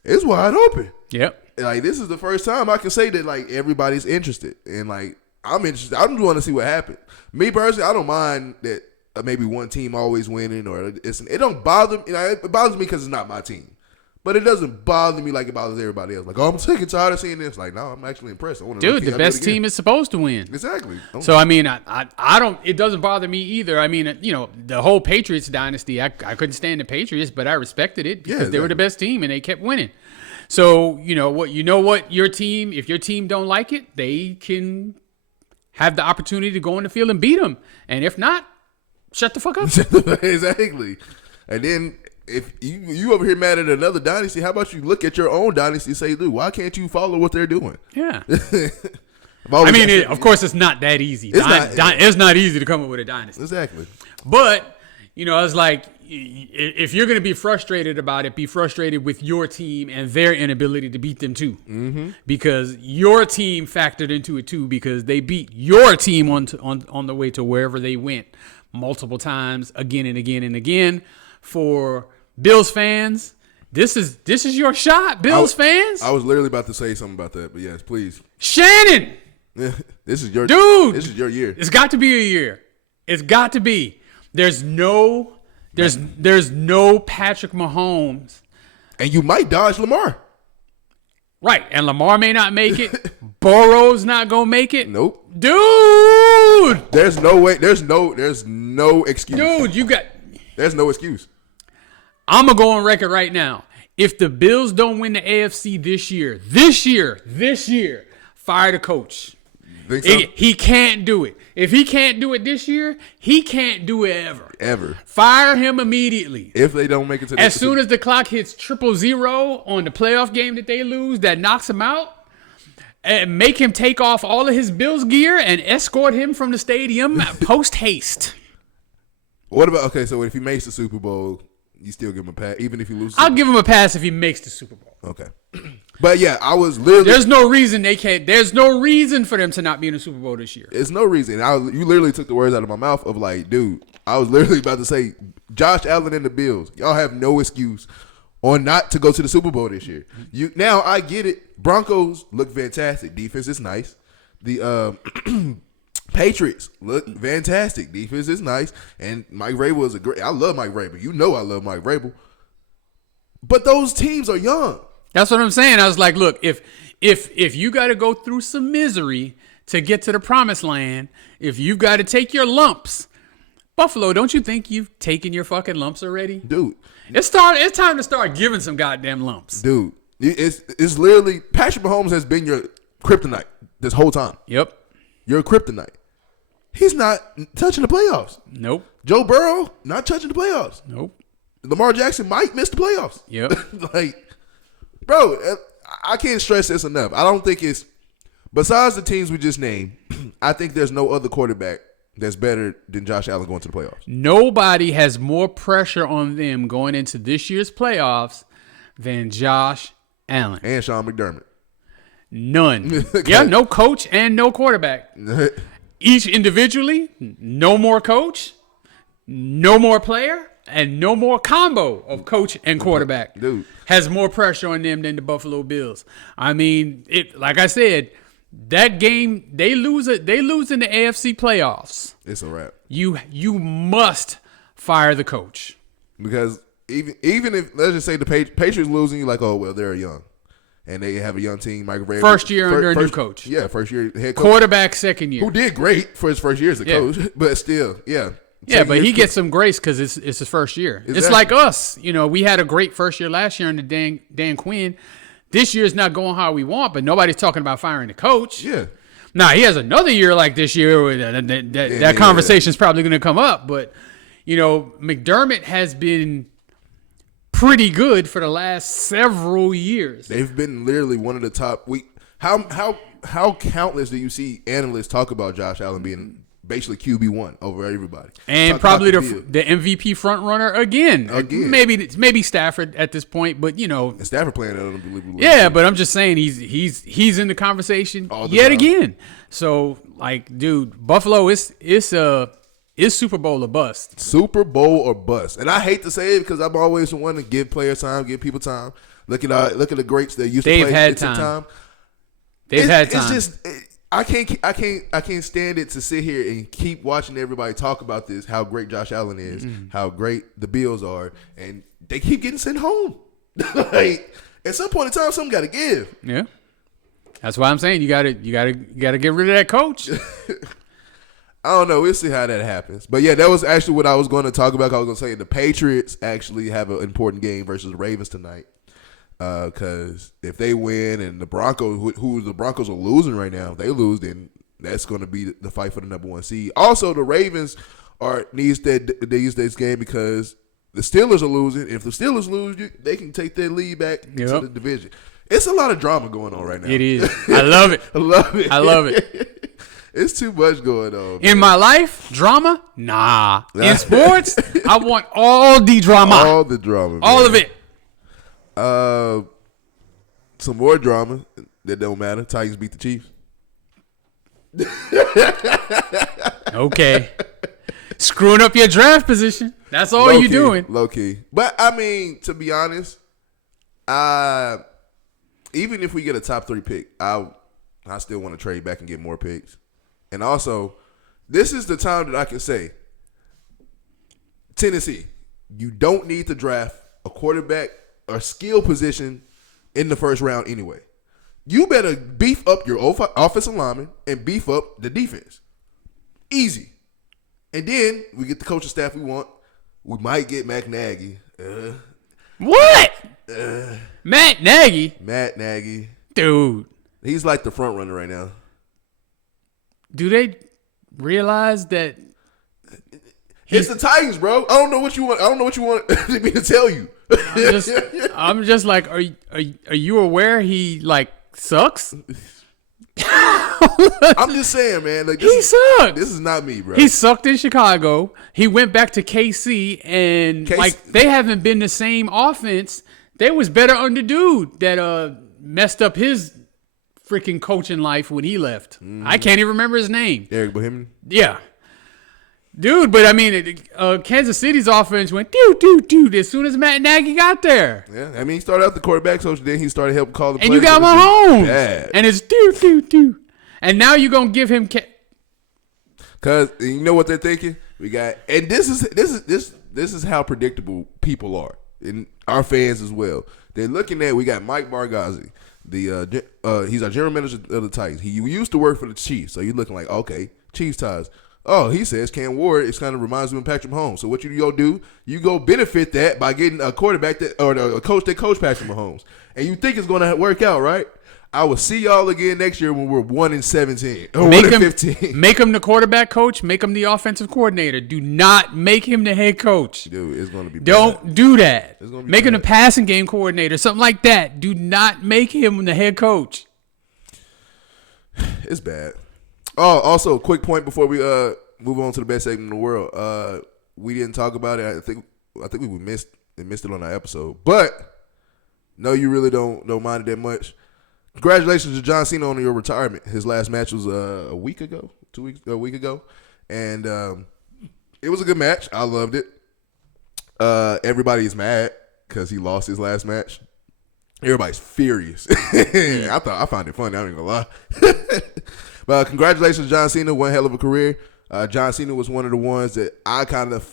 It's wide open. Yep. Like, this is the first time I can say that, like, everybody's interested. And, like, I'm interested. I just want to see what happens. Me, personally, I don't mind that maybe one team always winning. Or it don't bother me. It bothers me because it's not my team. But it doesn't bother me like it bothers everybody else. Like, oh, I'm sick and tired of seeing this. Like, no, I'm actually impressed. Dude, the best team is supposed to win. Exactly. So, I mean, I don't – it doesn't bother me either. I mean, you know, the whole Patriots dynasty, I couldn't stand the Patriots, but I respected it because they were the best team and they kept winning. So, you know what your team, if your team don't like it, they can have the opportunity to go on the field and beat them. And if not, shut the fuck up. Exactly. And then if you over here mad at another dynasty, how about you look at your own dynasty and say, dude, why can't you follow what they're doing? Yeah. I mean, of course, it's not that easy. It's not easy to come up with a dynasty. Exactly. But, you know, it's like, if you're going to be frustrated about it, be frustrated with your team and their inability to beat them too. Mm-hmm. Because your team factored into it too, because they beat your team on the way to wherever they went multiple times, again and again and again. For Bills fans, this is your shot, Bills fans. I was literally about to say something about that, but yes, please. Shannon! This is your dude. This is your year. It's got to be a year. It's got to be. There's no Patrick Mahomes. And you might dodge Lamar. Right. And Lamar may not make it. Burrow's not going to make it. Nope. Dude. There's no way. There's no excuse. Dude, there's no excuse. I'm going to go on record right now. If the Bills don't win the AFC this year, fire the coach. Think so? He can't do it. If he can't do it this year, he can't do it ever. Ever. Fire him immediately. If they don't make it to the As soon as the clock hits 000 on the playoff game that they lose, that knocks him out, and make him take off all of his Bills gear and escort him from the stadium post haste. What about, okay, so if he makes the Super Bowl, you still give him a pass, even if he loses? I'll give him a pass if he makes the Super Bowl. Okay. But yeah, I was literally. There's no reason they can't. There's no reason for them to not be in the Super Bowl this year. There's no reason. You literally took the words out of my mouth of like, dude, I was literally about to say, Josh Allen and the Bills, y'all have no excuse on not to go to the Super Bowl this year. Now I get it. Broncos look fantastic. Defense is nice. The Patriots look fantastic. Defense is nice. And Mike Vrabel is I love Mike Vrabel. You know I love Mike Vrabel. But those teams are young. That's what I'm saying. I was like, look, if you got to go through some misery to get to the promised land, if you've got to take your lumps, Buffalo, don't you think you've taken your fucking lumps already? Dude. It's time to start giving some goddamn lumps. Dude, it's literally, Patrick Mahomes has been your kryptonite this whole time. Yep. Your kryptonite. He's not touching the playoffs. Nope. Joe Burrow, not touching the playoffs. Nope. Lamar Jackson might miss the playoffs. Yep. Like, bro, I can't stress this enough. I don't think it's, besides the teams we just named, I think there's no other quarterback that's better than Josh Allen going to the playoffs. Nobody has more pressure on them going into this year's playoffs than Josh Allen. And Sean McDermott. None. Yeah, no coach and no quarterback. Each individually, no more coach, no more player, and no more combo of coach and quarterback. Dude. Has more pressure on them than the Buffalo Bills. I mean, like I said, that game, they lose in the AFC playoffs. It's a wrap. You must fire the coach. Because even if, let's just say the Patriots losing, you're like, oh, well, they're young. And they have a young team, Mike Vrabel. First year under a new coach. Yeah, first year head coach. Quarterback second year. Who did great for his first year as a coach, but still, yeah. Yeah, but he gets some grace because it's his first year. Exactly. It's like us. You know, we had a great first year last year under Dan Quinn. This year's not going how we want, but nobody's talking about firing the coach. Yeah. Now, he has another year like this year. That conversation's probably going to come up. But, you know, McDermott has been pretty good for the last several years. They've been literally one of the top. How countless do you see analysts talk about Josh Allen being basically QB1 over everybody, and probably the MVP front runner again. Maybe Stafford at this point, but and Stafford playing that unbelievable. Yeah, but I'm just saying he's in the conversation yet again. So like, dude, Buffalo is Super Bowl or bust. Super Bowl or bust, and I hate to say it because I'm always the one to give players time, give people time. Look at the greats that used to play. They've had time. They've had time. It's just. I can't stand it to sit here and keep watching everybody talk about this, how great Josh Allen is, how great the Bills are, and they keep getting sent home. Like, at some point in time, something got to give. Yeah, that's why I'm saying you got to get rid of that coach. I don't know. We'll see how that happens. But yeah, that was actually what I was going to talk about. I was going to say the Patriots actually have an important game versus the Ravens tonight. Because if they win and the Broncos, who the Broncos are losing right now, if they lose, then that's going to be the fight for the number 1 seed. Also, the Ravens needs this game because the Steelers are losing. If the Steelers lose, they can take their lead back into the division. It's a lot of drama going on right now. It is. I love it. I love it. It's too much going on. In my life, drama? Nah. In sports, I want all the drama. All the drama. All of it. Some more drama that don't matter. Titans beat the Chiefs. Okay. Screwing up your draft position. That's all you're doing. Low key. But I mean, to be honest, even if we get a top 3 pick, I still want to trade back and get more picks. And also, this is the time that I can say, Tennessee, you don't need to draft a quarterback or skill position in the first round anyway. You better beef up your offensive lineman and beef up the defense. Easy. And then we get the coaching staff we want. We might get Matt Nagy. What? Matt Nagy? Matt Nagy. Dude. He's like the front runner right now. Do they realize that it's the Titans, bro? I don't know what you want me to tell you. I'm just like, are you aware he like sucks? I'm just saying, man. Like, he sucked. This is not me, bro. He sucked in Chicago. He went back to KC, and like they haven't been the same offense. They was better under dude that messed up his freaking coaching life when he left. I can't even remember his name. Eric Bohemian? Yeah. Dude, but I mean, Kansas City's offense went dude as soon as Matt Nagy got there. Yeah, I mean, he started out the quarterback coach, then he started helping call the plays. And you got Mahomes. And it's dude. And now you're going to give him because you know what they're thinking? And this is how predictable people are, and our fans as well. They're looking at, we got Mike Bargazzi. He's our general manager of the Titans. He used to work for the Chiefs, so you're looking like, okay, Chiefs ties. Oh, he says Cam Ward. It kind of reminds me of Patrick Mahomes. So what you go do? You go benefit that by getting a quarterback or a coach that coached Patrick Mahomes, and you think it's going to work out, right? I will see y'all again next year when we're 1-17 or 1-15. Make him the quarterback coach. Make him the offensive coordinator. Do not make him the head coach. Dude, it's going to be bad. Don't do that. Make him bad. the passing game coordinator, something like that. Do not make him the head coach. It's bad. Oh, also, quick point before we move on to the best segment in the world. We didn't talk about it. I think we missed it on our episode. But no, you really don't mind it that much. Congratulations to John Cena on your retirement. His last match was a week ago, a week ago, and it was a good match. I loved it. Everybody is mad because he lost his last match. Everybody's furious. I found it funny. I ain't gonna lie. But congratulations, John Cena. One hell of a career. John Cena was one of the ones that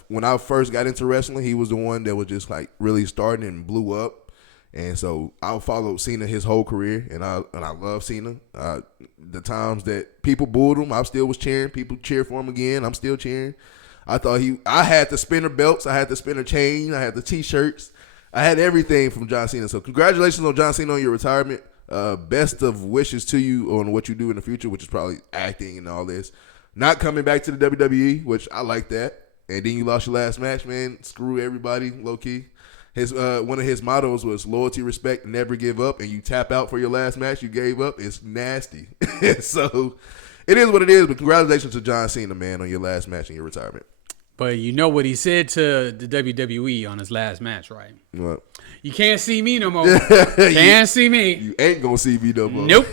when I first got into wrestling, he was the one that was just like really starting and blew up. And so I followed Cena his whole career, and I love Cena. The times that people booed him, I still was cheering. People cheer for him again. I'm still cheering. I had the spinner belts. I had the spinner chain. I had the T-shirts. I had everything from John Cena. So congratulations on John Cena on your retirement. Best of wishes to you on what you do in the future, which is probably acting and all this. Not coming back to the WWE, which I like that. And then you lost your last match, man. Screw everybody, low key. His one of his mottos was loyalty, respect, never give up. And you tap out for your last match, you gave up. It's nasty. So it is what it is. But congratulations to John Cena, man, on your last match in your retirement. But you know what he said to the WWE on his last match, right? What? You can't see me no more. Can't see me. You ain't gonna see me no more. Nope.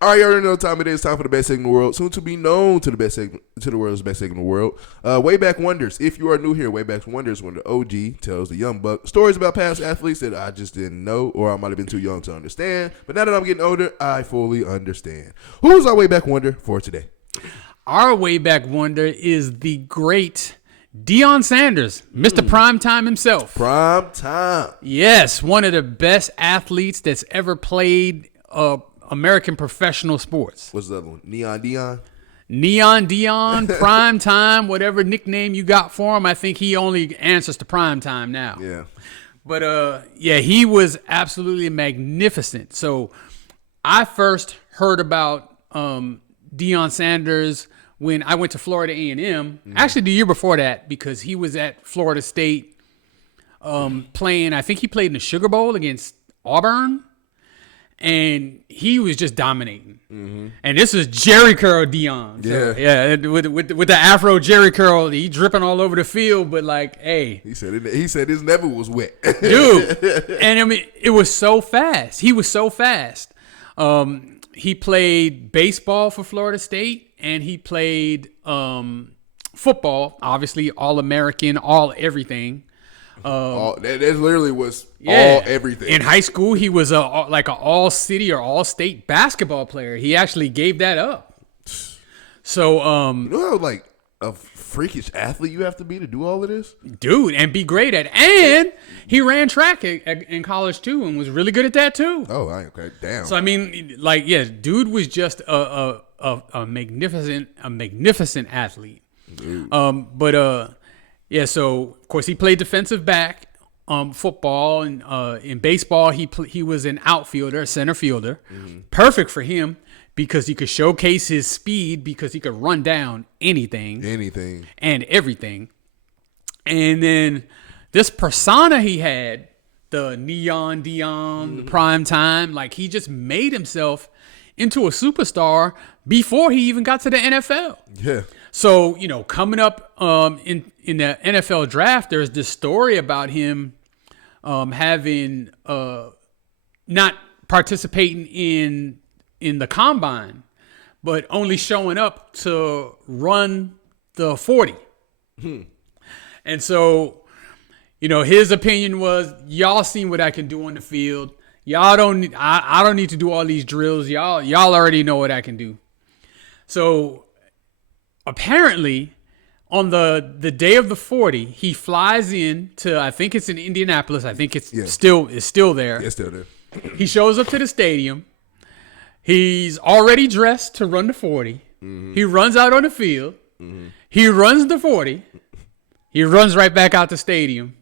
All right, you already know what time it is. Time for the best segment in the world. Soon to be known to the world's best segment in the world. Wayback Wonders. If you are new here, Wayback Wonders, when the OG tells the young buck stories about past athletes that I just didn't know, or I might have been too young to understand. But now that I'm getting older, I fully understand. Who's our Wayback Wonder for today? Our Wayback Wonder is the great Deion Sanders, Mr. Primetime himself. Prime time. Yes, one of the best athletes that's ever played American professional sports. What's the other one? Neon Deion? Neon Deion, Prime Time, whatever nickname you got for him. I think he only answers to Prime Time now. Yeah. But, yeah, he was absolutely magnificent. So I first heard about Deion Sanders when I went to Florida A&M. Actually, the year before that, because he was at Florida State playing. I think he played in the Sugar Bowl against Auburn. And he was just dominating. And this is Jerry Curl Deion. So, yeah, with the Afro Jerry Curl, he dripping all over the field. But like, hey, he said his never was wet, dude. And I mean, it was so fast. He was so fast. He played baseball for Florida State, and he played football. Obviously, all American, all everything. That literally was all everything. In high school, he was like an all-city or all-state basketball player. He actually gave that up. So, you know how like a freakish athlete you have to be to do all of this, dude, and be great at it. And he ran track in college too, and was really good at that too. Oh, okay, damn. So I mean, like, yeah, dude was just a magnificent athlete. Dude. Yeah, so of course he played defensive back, football, and in baseball he was an outfielder, a center fielder. Perfect for him because he could showcase his speed because he could run down anything and everything. And then this persona he had, the Neon Deion, the Prime Time, like he just made himself into a superstar before he even got to the NFL. Yeah. So, you know, coming up in the NFL draft, there's this story about him having not participating in the combine, but only showing up to run the 40. And so, you know, his opinion was, y'all seen what I can do on the field. Y'all don't. I don't need to do all these drills. Y'all already know what I can do. So apparently, on the day of the 40, he flies in to, I think it's in Indianapolis. I think it's still there. It's still there. He shows up to the stadium. He's already dressed to run the 40. He runs out on the field. He runs the 40. He runs right back out the stadium,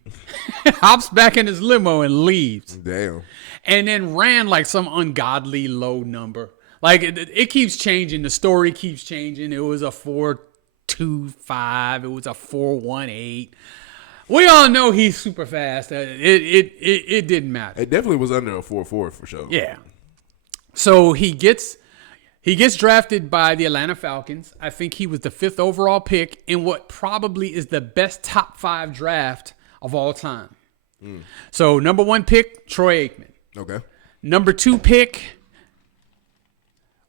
hops back in his limo and leaves. Damn. And then ran like some ungodly low number. Like it keeps changing. The story keeps changing. It was a 4.25. It was a 4.18. We all know he's super fast. It didn't matter. It definitely was under a 4.4 for sure. Yeah. So he gets drafted by the Atlanta Falcons. I think he was the 5th overall pick in what probably is the best top 5 draft of all time. So number 1 pick, Troy Aikman. Okay. Number 2 pick,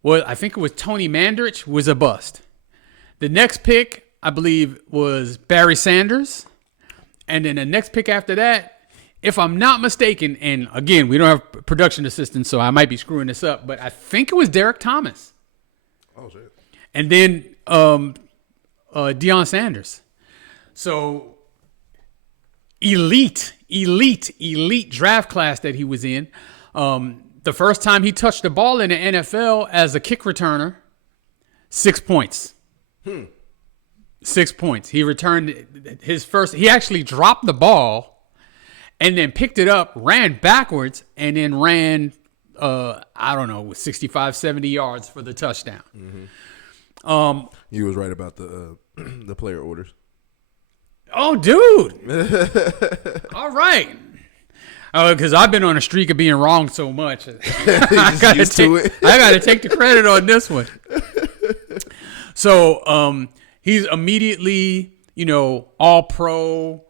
I think it was Tony Mandarich, was a bust. The next pick, I believe, was Barry Sanders. And then the next pick after that, if I'm not mistaken, and again, we don't have production assistants, so I might be screwing this up, but I think it was Derek Thomas. Oh, shit. And then Deion Sanders. So elite draft class that he was in. The first time he touched the ball in the NFL as a kick returner, 6 points. 6 points. He returned his first. He actually dropped the ball and then picked it up, ran backwards, and then ran, 65, 70 yards for the touchdown. You was right about the player orders. Oh, dude. All right. Oh, because I've been on a streak of being wrong so much. I gotta take the credit on this one. So he's immediately, all pro,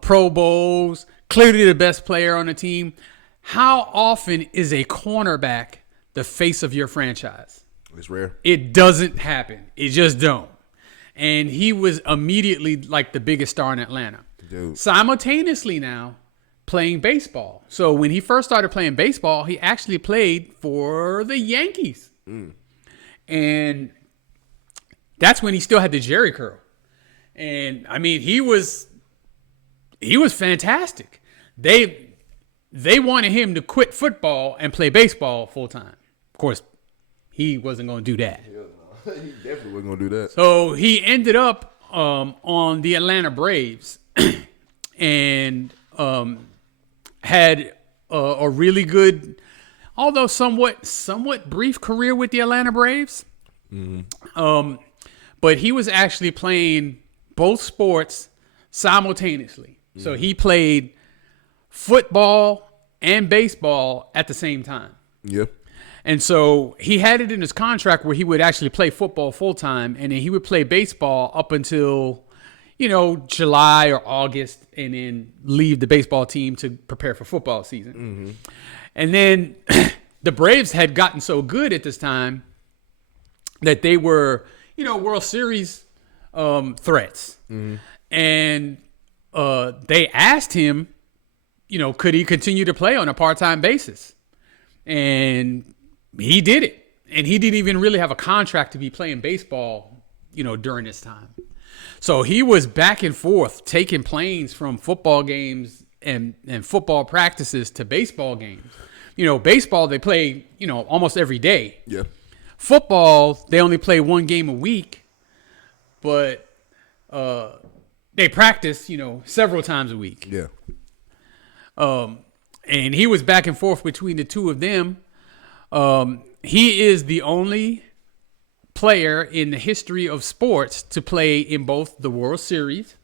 Pro Bowls, clearly the best player on the team. How often is a cornerback the face of your franchise? It's rare. It doesn't happen. It just don't. And he was immediately like the biggest star in Atlanta. Dude. Simultaneously now playing baseball. So when he first started playing baseball, he actually played for the Yankees. And that's when he still had the Jerry curl. And I mean, he was fantastic. They wanted him to quit football and play baseball full time. Of course, he wasn't going to do that. He definitely wasn't going to do that. So he ended up on the Atlanta Braves and had a really good, although somewhat brief career with the Atlanta Braves. But he was actually playing both sports simultaneously. So he played football and baseball at the same time. Yeah. And so he had it in his contract where he would actually play football full time, and then he would play baseball up until, July or August, and then leave the baseball team to prepare for football season. And then the Braves had gotten so good at this time that they were, World Series threats. And they asked him, could he continue to play on a part-time basis? And he did it. And he didn't even really have a contract to be playing baseball, during this time. So he was back and forth taking planes from football games and football practices to baseball games. Baseball, they play, almost every day. Yeah. Football, they only play one game a week, but they practice, several times a week. Yeah. And he was back and forth between the two of them. He is the only player in the history of sports to play in both the World Series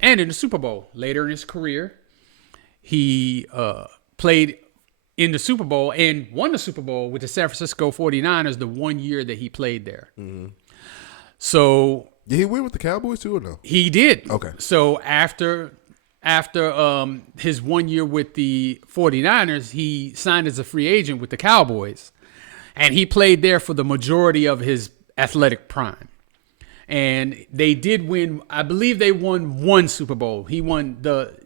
and in the Super Bowl. Later in his career, he played in the Super Bowl and won the Super Bowl with the San Francisco 49ers the 1 year that he played there. So did he win with the Cowboys too or no? he did. Okay. So after his 1 year with the 49ers, he signed as a free agent with the Cowboys. And he played there for the majority of his athletic prime. And they did win, I believe they won one Super Bowl. He won the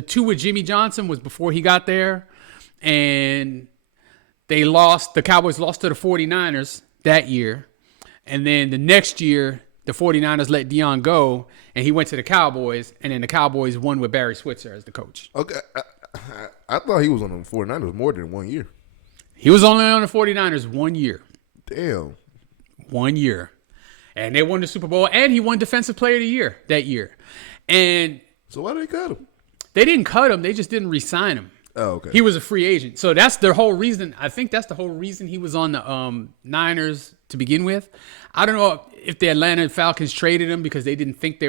two with Jimmy Johnson was before he got there. And the Cowboys lost to the 49ers that year. And then the next year, the 49ers let Deion go, and he went to the Cowboys, and then the Cowboys won with Barry Switzer as the coach. Okay. I thought he was on the 49ers more than 1 year. He was only on the 49ers 1 year. Damn. 1 year. And they won the Super Bowl, and he won Defensive Player of the Year that year. And so why did they cut him? they didn't cut him. They just didn't re-sign him. Oh, okay. He was a free agent. So that's the whole reason. I think that's the whole reason he was on the Niners to begin with. I don't know if the Atlanta Falcons traded him because they didn't think they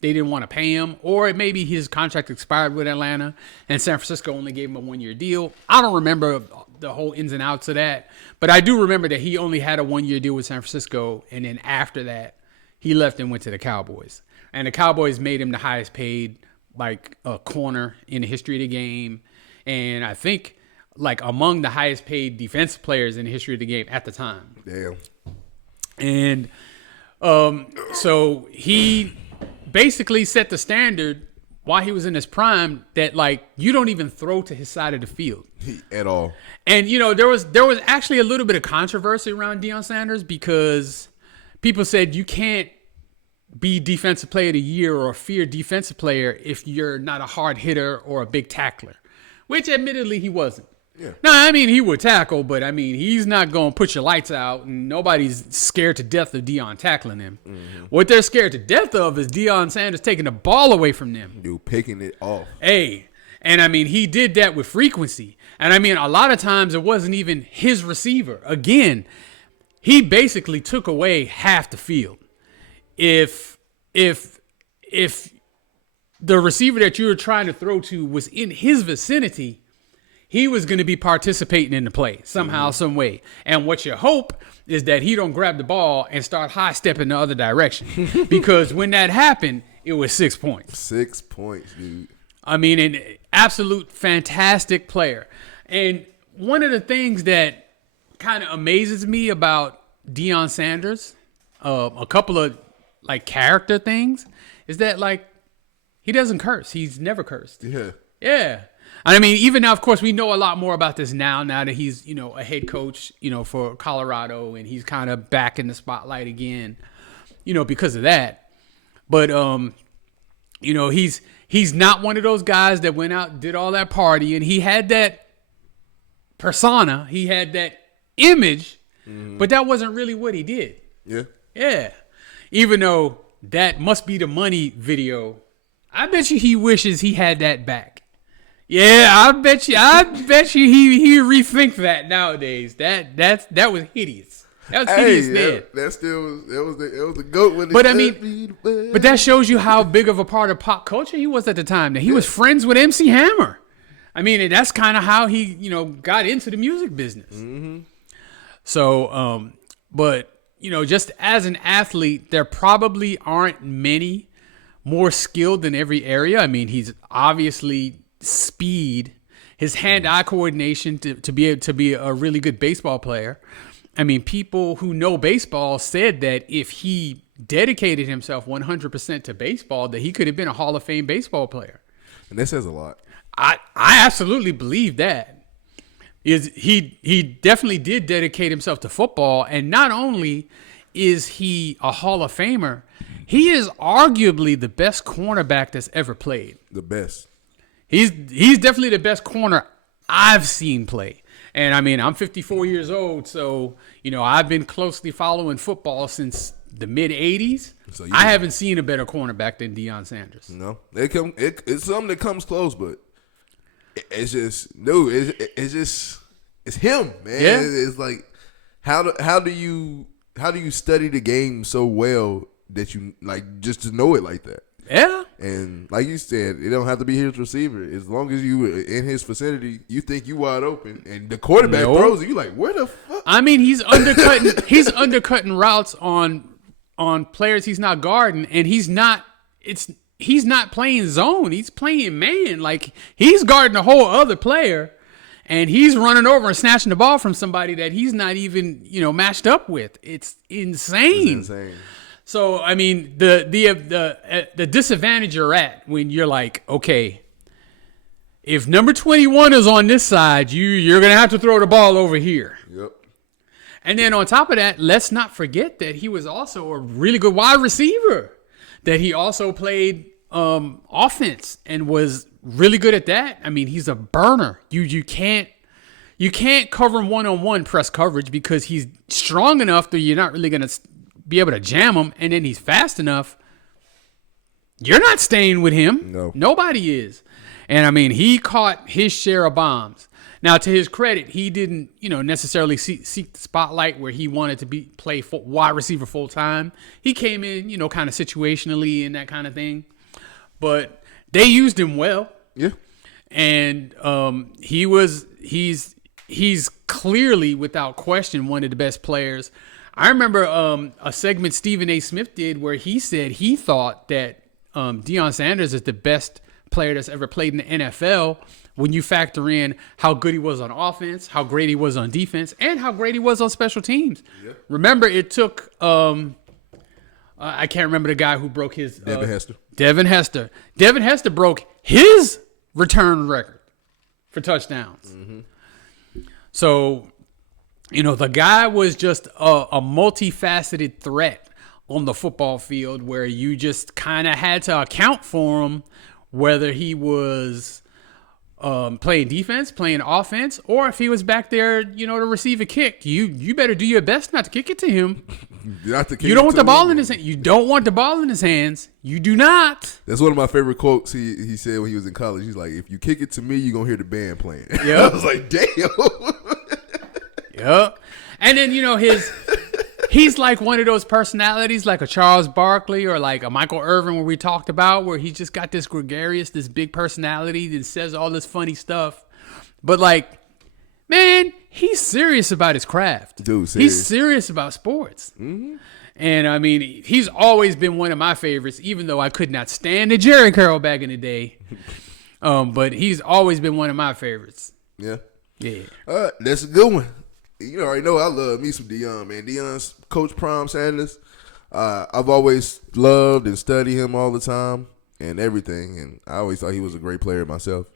didn't want to pay him, or maybe his contract expired with Atlanta and San Francisco only gave him a 1 year deal. I don't remember the whole ins and outs of that, but I do remember that he only had a 1 year deal with San Francisco, and then after that, he left and went to the Cowboys. And the Cowboys made him the highest paid corner in the history of the game. And I think among the highest paid defensive players in the history of the game at the time. Damn. And so he basically set the standard while he was in his prime that you don't even throw to his side of the field At all. And there was actually a little bit of controversy around Deion Sanders because people said you can't be defensive player of the year or fear defensive player if you're not a hard hitter or a big tackler, which admittedly he wasn't. Yeah. No, I mean, he would tackle, but I mean, he's not going to put your lights out, and nobody's scared to death of Deion tackling him. Mm-hmm. What they're scared to death of is Deion Sanders taking the ball away from them. Dude, picking it off. Hey, and I mean, he did that with frequency. And I mean, a lot of times it wasn't even his receiver. Again, he basically took away half the field. If the receiver that you were trying to throw to was in his vicinity, he was going to be participating in the play somehow, some way. And what you hope is that he don't grab the ball and start high stepping the other direction. Because when that happened, it was 6 points. 6 points, dude. I mean, an absolute fantastic player. And one of the things that kind of amazes me about Deion Sanders, a couple of like character things, is that like he doesn't curse. He's never cursed. Yeah. Yeah. I mean, even now, of course, we know a lot more about this now that he's, a head coach, for Colorado, and he's kind of back in the spotlight again, because of that. But, he's not one of those guys that went out and did all that party, and he had that persona, he had that image, but that wasn't really what he did. Yeah. Yeah. Even though that must be the money video, I bet you he wishes he had that back. Yeah, I bet you he rethink that nowadays. That was hideous. That was hideous then. That still it was the GOAT when but I mean, but that shows you how big of a part of pop culture he was at the time. That he was friends with MC Hammer. I mean, and that's kind of how he, got into the music business. Mm-hmm. So, but just as an athlete, there probably aren't many more skilled in every area. I mean, he's obviously speed, his hand-eye coordination to be able to be a really good baseball player. I mean, people who know baseball said that if he dedicated himself 100% to baseball, that he could have been a Hall of Fame baseball player. And that says a lot. I absolutely believe that. He definitely did dedicate himself to football, and not only is he a Hall of Famer, he is arguably the best cornerback that's ever played. The best. He's definitely the best corner I've seen play. And I mean, I'm 54 years old, so I've been closely following football since the mid '80s. So I haven't seen a better cornerback than Deion Sanders. No, it's something that comes close, but it's just it's him, man. Yeah. It's like how do you study the game so well that you like just to know it like that? Yeah. And like you said, it don't have to be his receiver. As long as you in his vicinity, you think you wide open, and the quarterback throws it, you like, where the fuck? I mean, he's undercutting routes on players he's not guarding, and he's not playing zone. He's playing man. Like, he's guarding a whole other player, and he's running over and snatching the ball from somebody that he's not even matched up with. It's insane. It's insane. So, I mean, the disadvantage you're at when you're like, okay, if number 21 is on this side, you're going to have to throw the ball over here. Yep. And then on top of that, let's not forget that he was also a really good wide receiver, that he also played offense and was really good at that. I mean, he's a burner. You can't cover him one-on-one press coverage because he's strong enough that you're not really going to be able to jam him, and then he's fast enough. You're not staying with him. No. Nobody is. And I mean, he caught his share of bombs. Now, to his credit, he didn't, necessarily seek the spotlight where he wanted to play wide receiver full time. He came in, kind of situationally and that kind of thing. But they used him well. Yeah. And he's clearly, without question, one of the best players. I remember a segment Stephen A. Smith did where he said he thought that Deion Sanders is the best player that's ever played in the NFL when you factor in how good he was on offense, how great he was on defense, and how great he was on special teams. Yeah. Remember, it took I can't remember the guy who broke his Devin Hester. Devin Hester broke his return record for touchdowns. Mm-hmm. So, the guy was just a multifaceted threat on the football field where you just kind of had to account for him, whether he was playing defense, playing offense, or if he was back there, to receive a kick. You better do your best not to kick it to him. You don't want the ball in his hand. You don't want the ball in his hands. You do not. That's one of my favorite quotes he said when he was in college. He's like, if you kick it to me, you're going to hear the band playing. Yeah. I was like, damn. Yep. And then, He's like one of those personalities, like a Charles Barkley or like a Michael Irvin, where we talked about, where he's just got this gregarious, this big personality that says all this funny stuff. But like, man, he's serious about his craft. Dude, serious. He's serious about sports. Mm-hmm. And I mean, he's always been one of my favorites, even though I could not stand the Jerry Curl back in the day. But he's always been one of my favorites. Yeah. Yeah. That's a good one. You already know I love me some Deion, man. Deion's Coach Prime Sanders. I've always loved and studied him all the time and everything. And I always thought he was a great player myself.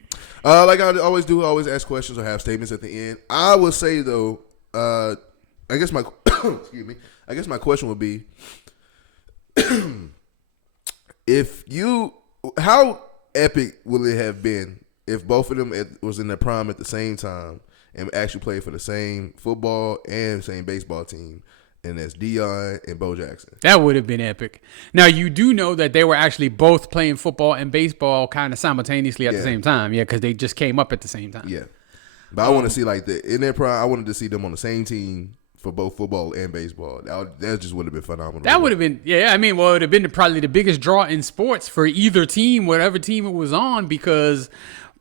Like I always do, I always ask questions or have statements at the end. I would say, though, I guess my excuse me. I guess my question would be, how epic will it have been if both of them was in their prime at the same time and actually played for the same football and same baseball team, and that's Deion and Bo Jackson? That would have been epic. Now, you do know that they were actually both playing football and baseball kind of simultaneously at the same time, because they just came up at the same time. Yeah. But I want to see, like, in their prime, I wanted to see them on the same team for both football and baseball. That just would have been phenomenal. That would have been, it would have been probably the biggest draw in sports for either team, whatever team it was on, because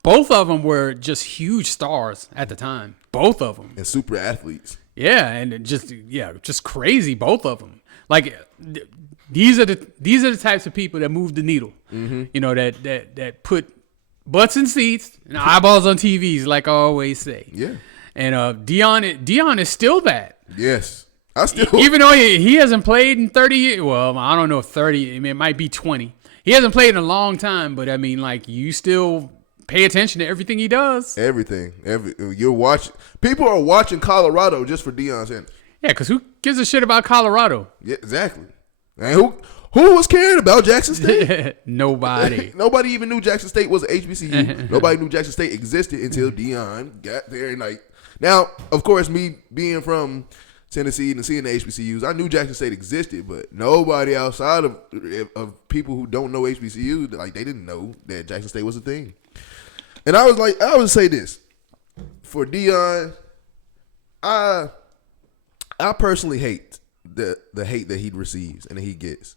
both of them were just huge stars at the time. Both of them. And super athletes. Yeah, and just crazy, both of them. Like, these are the types of people that move the needle. Mm-hmm. You know, that put butts in seats and eyeballs on TVs, like I always say. Yeah. And Deion is still that. Yes. Even though he hasn't played in 30 years. Well, I don't know if 30. I mean, it might be 20. He hasn't played in a long time, but I mean, like, you still pay attention to everything he does. Everything. You're watching. People are watching Colorado just for Deion Sanders. Yeah, because who gives a shit about Colorado? Yeah, exactly. And who was caring about Jackson State? Nobody. Nobody even knew Jackson State was an HBCU. Nobody knew Jackson State existed until Deion got there. And like, now, of course, me being from Tennessee and seeing the HBCUs, I knew Jackson State existed, but nobody outside of people who don't know HBCUs, like, they didn't know that Jackson State was a thing. And I would say this. For Deion, I personally hate the hate that he receives and that he gets.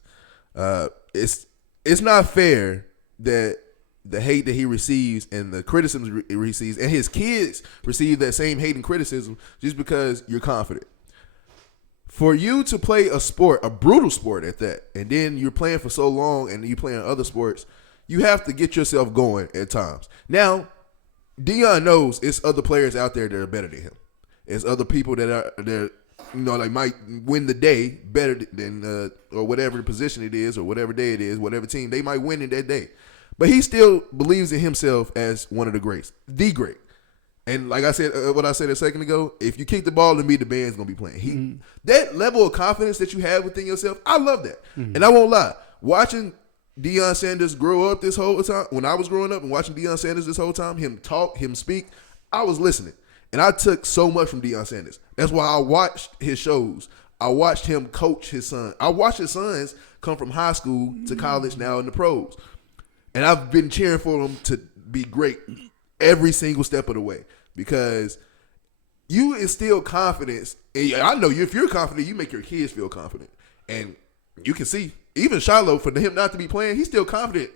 It's not fair that the hate that he receives and the criticism he receives and his kids receive that same hate and criticism just because you're confident. For you to play a sport, a brutal sport at that, and then you're playing for so long and you play in other sports, you have to get yourself going at times. Now, Deion knows it's other players out there that are better than him. It's other people that like might win the day better than or whatever the position it is or whatever day it is, whatever team, they might win in that day. But he still believes in himself as one of the greats, the great. And like I said, what I said a second ago, if you kick the ball to me, the band's going to be playing. That level of confidence that you have within yourself, I love that. Mm-hmm. And I won't lie, watching Deion Sanders grow up this whole time, when I was growing up and watching Deion Sanders this whole time, him talk, him speak, I was listening. And I took so much from Deion Sanders. That's why I watched his shows. I watched him coach his son. I watched his sons come from high school to college, now in the pros. And I've been cheering for them to be great every single step of the way because you instill confidence. And I know if you're confident, you make your kids feel confident. And you can see, even Shiloh, for him not to be playing, he's still confident.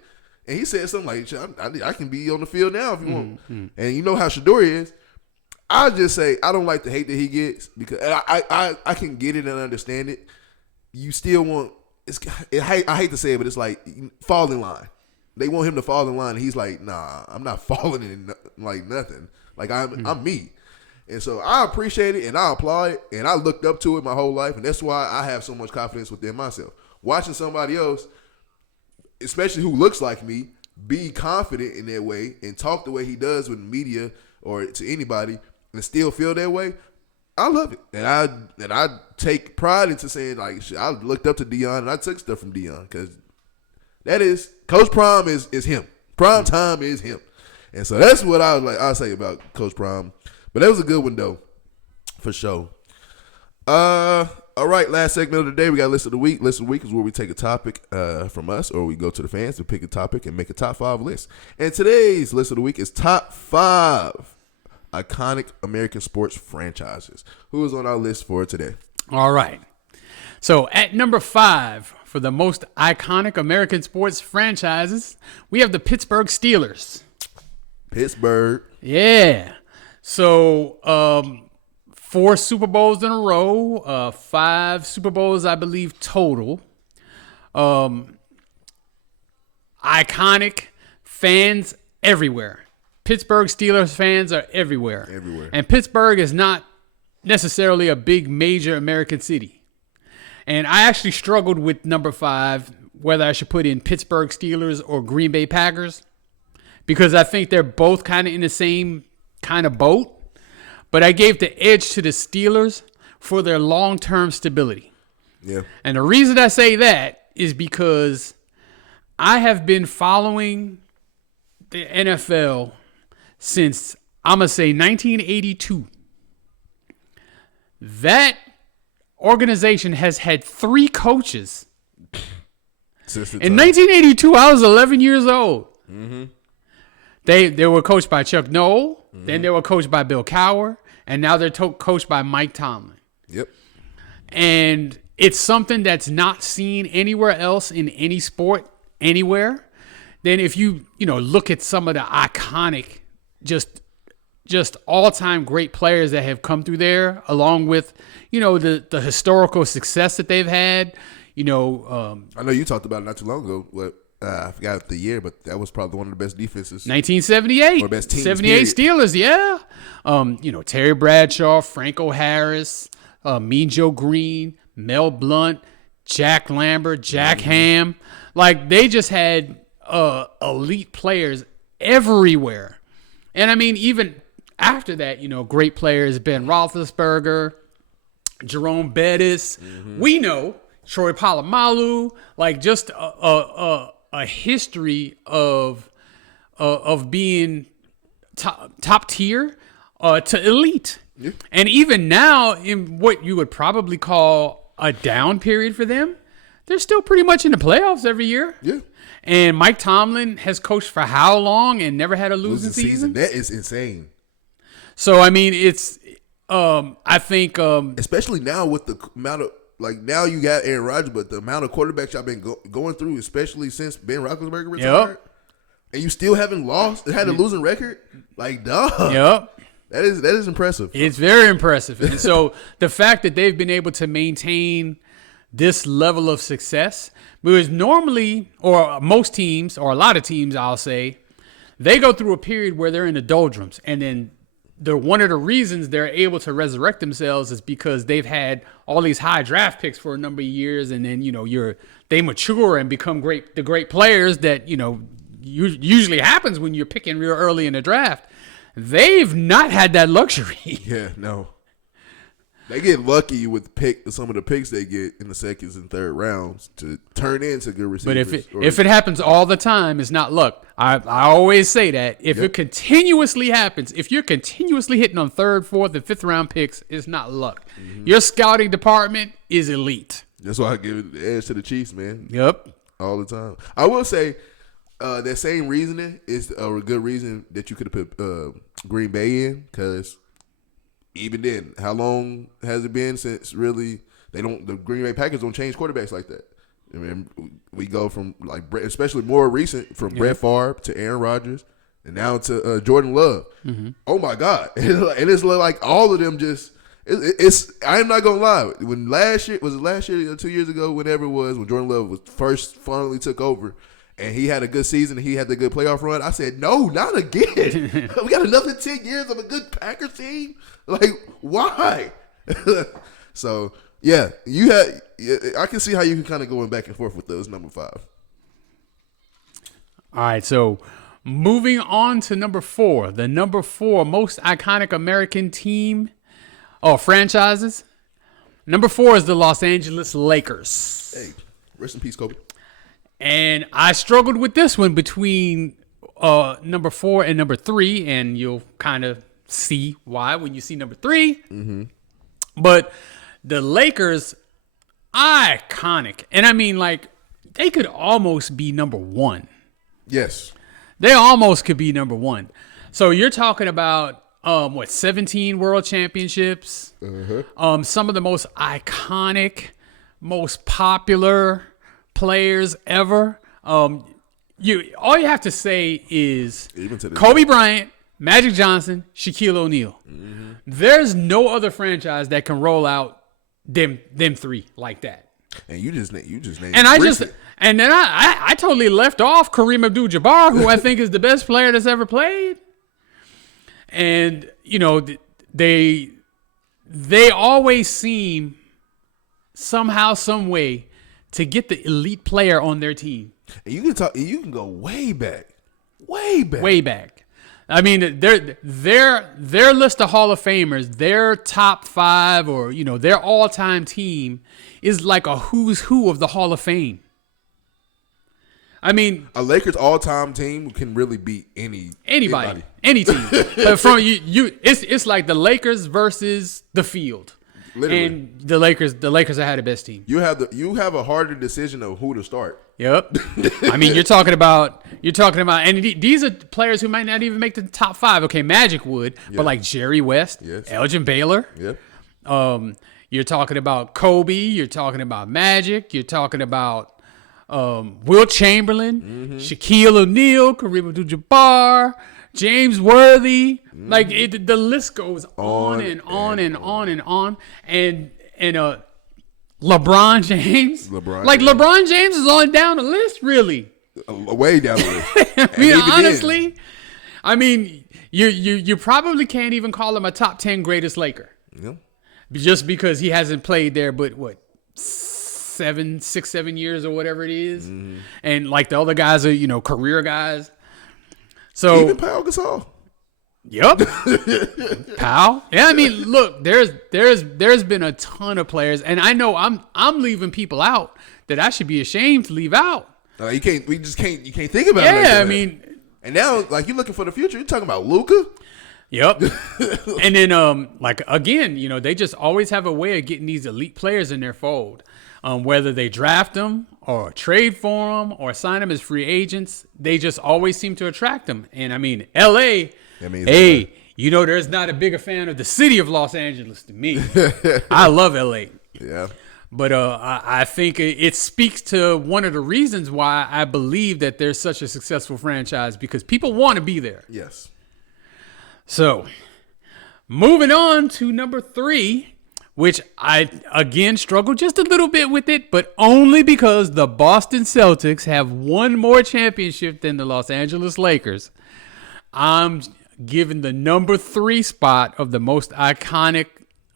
And he said something like, I can be on the field now if you want. And you know how Shadori is. I just say I don't like the hate that he gets because I can get it and understand it. You still want I hate to say it, but it's like fall in line. They want him to fall in line, and he's like, "Nah, I'm not falling in like nothing. Like I'm me." And so I appreciate it and I applaud it, and I looked up to it my whole life, and that's why I have so much confidence within myself. Watching somebody else, especially who looks like me, be confident in their way and talk the way he does with the media or to anybody, and still feel that way, I love it. And I take pride into saying, like, I looked up to Deion and I took stuff from Deion because that is Coach Prime is him. Prime time is him. And so that's what I'll say about Coach Prime. But that was a good one though, for sure. All right, last segment of the day, we got List of the Week. List of the Week is where we take a topic from us, or we go to the fans to pick a topic and make a top 5 list. And today's List of the Week is top 5 iconic American sports franchises. Who is on our list for today? All right. So at number 5 for the most iconic American sports franchises, we have the Pittsburgh Steelers. Pittsburgh. Yeah. So 4 Super Bowls in a row, 5 Super Bowls, I believe, total. Iconic, fans everywhere. Pittsburgh Steelers fans are everywhere. Everywhere. And Pittsburgh is not necessarily a big major American city. And I actually struggled with number 5, whether I should put in Pittsburgh Steelers or Green Bay Packers, because I think they're both kind of in the same kind of boat. But I gave the edge to the Steelers for their long-term stability. Yeah. And the reason I say that is because I have been following the NFL since, I'm going to say, 1982. That organization has had 3 coaches. In 1982, I was 11 years old. Mm-hmm. They were coached by Chuck Noll. Mm-hmm. Then they were coached by Bill Cowher. And now they're coached by Mike Tomlin. Yep. And it's something that's not seen anywhere else in any sport, anywhere. Then if you look at some of the iconic, just all-time great players that have come through there, along with, the historical success that they've had, I know you talked about it not too long ago, I forgot the year, but that was probably one of the best defenses. 1978. Or best teams, 78 period. Steelers, yeah. Terry Bradshaw, Franco Harris, Mean Joe Green, Mel Blount, Jack Lambert, Jack Ham. Like, they just had elite players everywhere. And, I mean, even after that, great players, Ben Roethlisberger, Jerome Bettis. Mm-hmm. We know Troy Polamalu, like just a history of being top tier to elite. Yeah. And even now, in what you would probably call a down period for them, they're still pretty much in the playoffs every year. Yeah. And Mike Tomlin has coached for how long and never had a losing season? That is insane. So, I mean, it's I think especially now with the amount of, like, now you got Aaron Rodgers, but the amount of quarterbacks y'all been going through, especially since Ben Roethlisberger retired, and you still haven't had a losing record, like, dog. Yep. That is impressive. It's very impressive. And so the fact that they've been able to maintain this level of success, because normally, or most teams, or a lot of teams, I'll say, they go through a period where they're in the doldrums, and then one of the reasons they're able to resurrect themselves is because they've had all these high draft picks for a number of years, and then they mature and become the great players that usually happens when you're picking real early in the draft. They've not had that luxury. Yeah, no. They get lucky with some of the picks they get in the seconds and third rounds to turn into good receivers. But if it happens all the time, it's not luck. I always say that. If it continuously happens, if you're continuously hitting on 3rd, 4th, and 5th round picks, it's not luck. Mm-hmm. Your scouting department is elite. That's why I give the edge to the Chiefs, man. Yep. All the time. I will say that same reasoning is a good reason that you could have put Green Bay in, because even then, how long has it been since really the Green Bay Packers don't change quarterbacks like that? I mean, we go from, like, especially more recent, from Brett Favre to Aaron Rodgers and now to Jordan Love. Mm-hmm. Oh my God. And it's like all of them just, I am not going to lie. When last year or 2 years ago, whenever it was, when Jordan Love was first finally took over, and he had a good season, and he had the good playoff run, I said, no, not again. We got another 10 years of a good Packers team? Like, why? So, yeah, I can see how you can kind of going back and forth with those number 5. All right, so moving on to number 4, the number 4 most iconic American team or franchises. Number 4 is the Los Angeles Lakers. Hey, rest in peace, Kobe. And I struggled with this one between number 4 and number 3, and you'll kind of see why when you see number 3. Mm-hmm. But the Lakers, iconic. And I mean, like, they could almost be number 1. Yes. They almost could be number 1. So you're talking about, 17 world championships, some of the most iconic most popular players ever. All you have to say is Kobe Bryant, Magic Johnson, Shaquille O'Neal. Mm-hmm. There's no other franchise that can roll out them three like that. And you just named. And then I totally left off Kareem Abdul-Jabbar, who I think is the best player that's ever played. And they always seem somehow, some way to get the elite player on their team. And you can go way back. I mean, their list of Hall of Famers, their top 5 or their all-time team is like a who's who of the Hall of Fame. I mean, a Lakers all-time team can really beat anybody, any team. But from it's like the Lakers versus the field. Literally. And the Lakers have had the best team. You have a harder decision of who to start. Yep. I mean, you're talking about, and these are players who might not even make the top 5. Okay, Magic would, but like Jerry West, Elgin Baylor. Yep. You're talking about Kobe. You're talking about Magic. You're talking about Wilt Chamberlain, Shaquille O'Neal, Kareem Abdul-Jabbar, James Worthy. Like the list goes on and on and on and on. And LeBron James. LeBron James is on down the list, really. Way down the list. I mean, honestly, you probably can't even call him a top 10 greatest Laker. Yeah. Just because he hasn't played there, but 6, 7 years or whatever it is. Mm-hmm. And like the other guys are, career guys. So even Pau Gasol. Yep. Pau. Yeah, I mean, look, there's been a ton of players, and I know I'm leaving people out that I should be ashamed to leave out. You can't think about it. Yeah, I mean, and now like you're looking for the future. You're talking about Luka. Yep. And then like again, they just always have a way of getting these elite players in their fold. Whether they draft them or trade for them or sign them as free agents, they just always seem to attract them. And I mean, LA, there's not a bigger fan of the city of Los Angeles than me. I love LA. Yeah. But I think it speaks to one of the reasons why I believe that there's such a successful franchise, because people want to be there. Yes. So, moving on to number 3. Which I, again, struggle just a little bit with it, but only because the Boston Celtics have one more championship than the Los Angeles Lakers. I'm giving the number 3 spot of the most iconic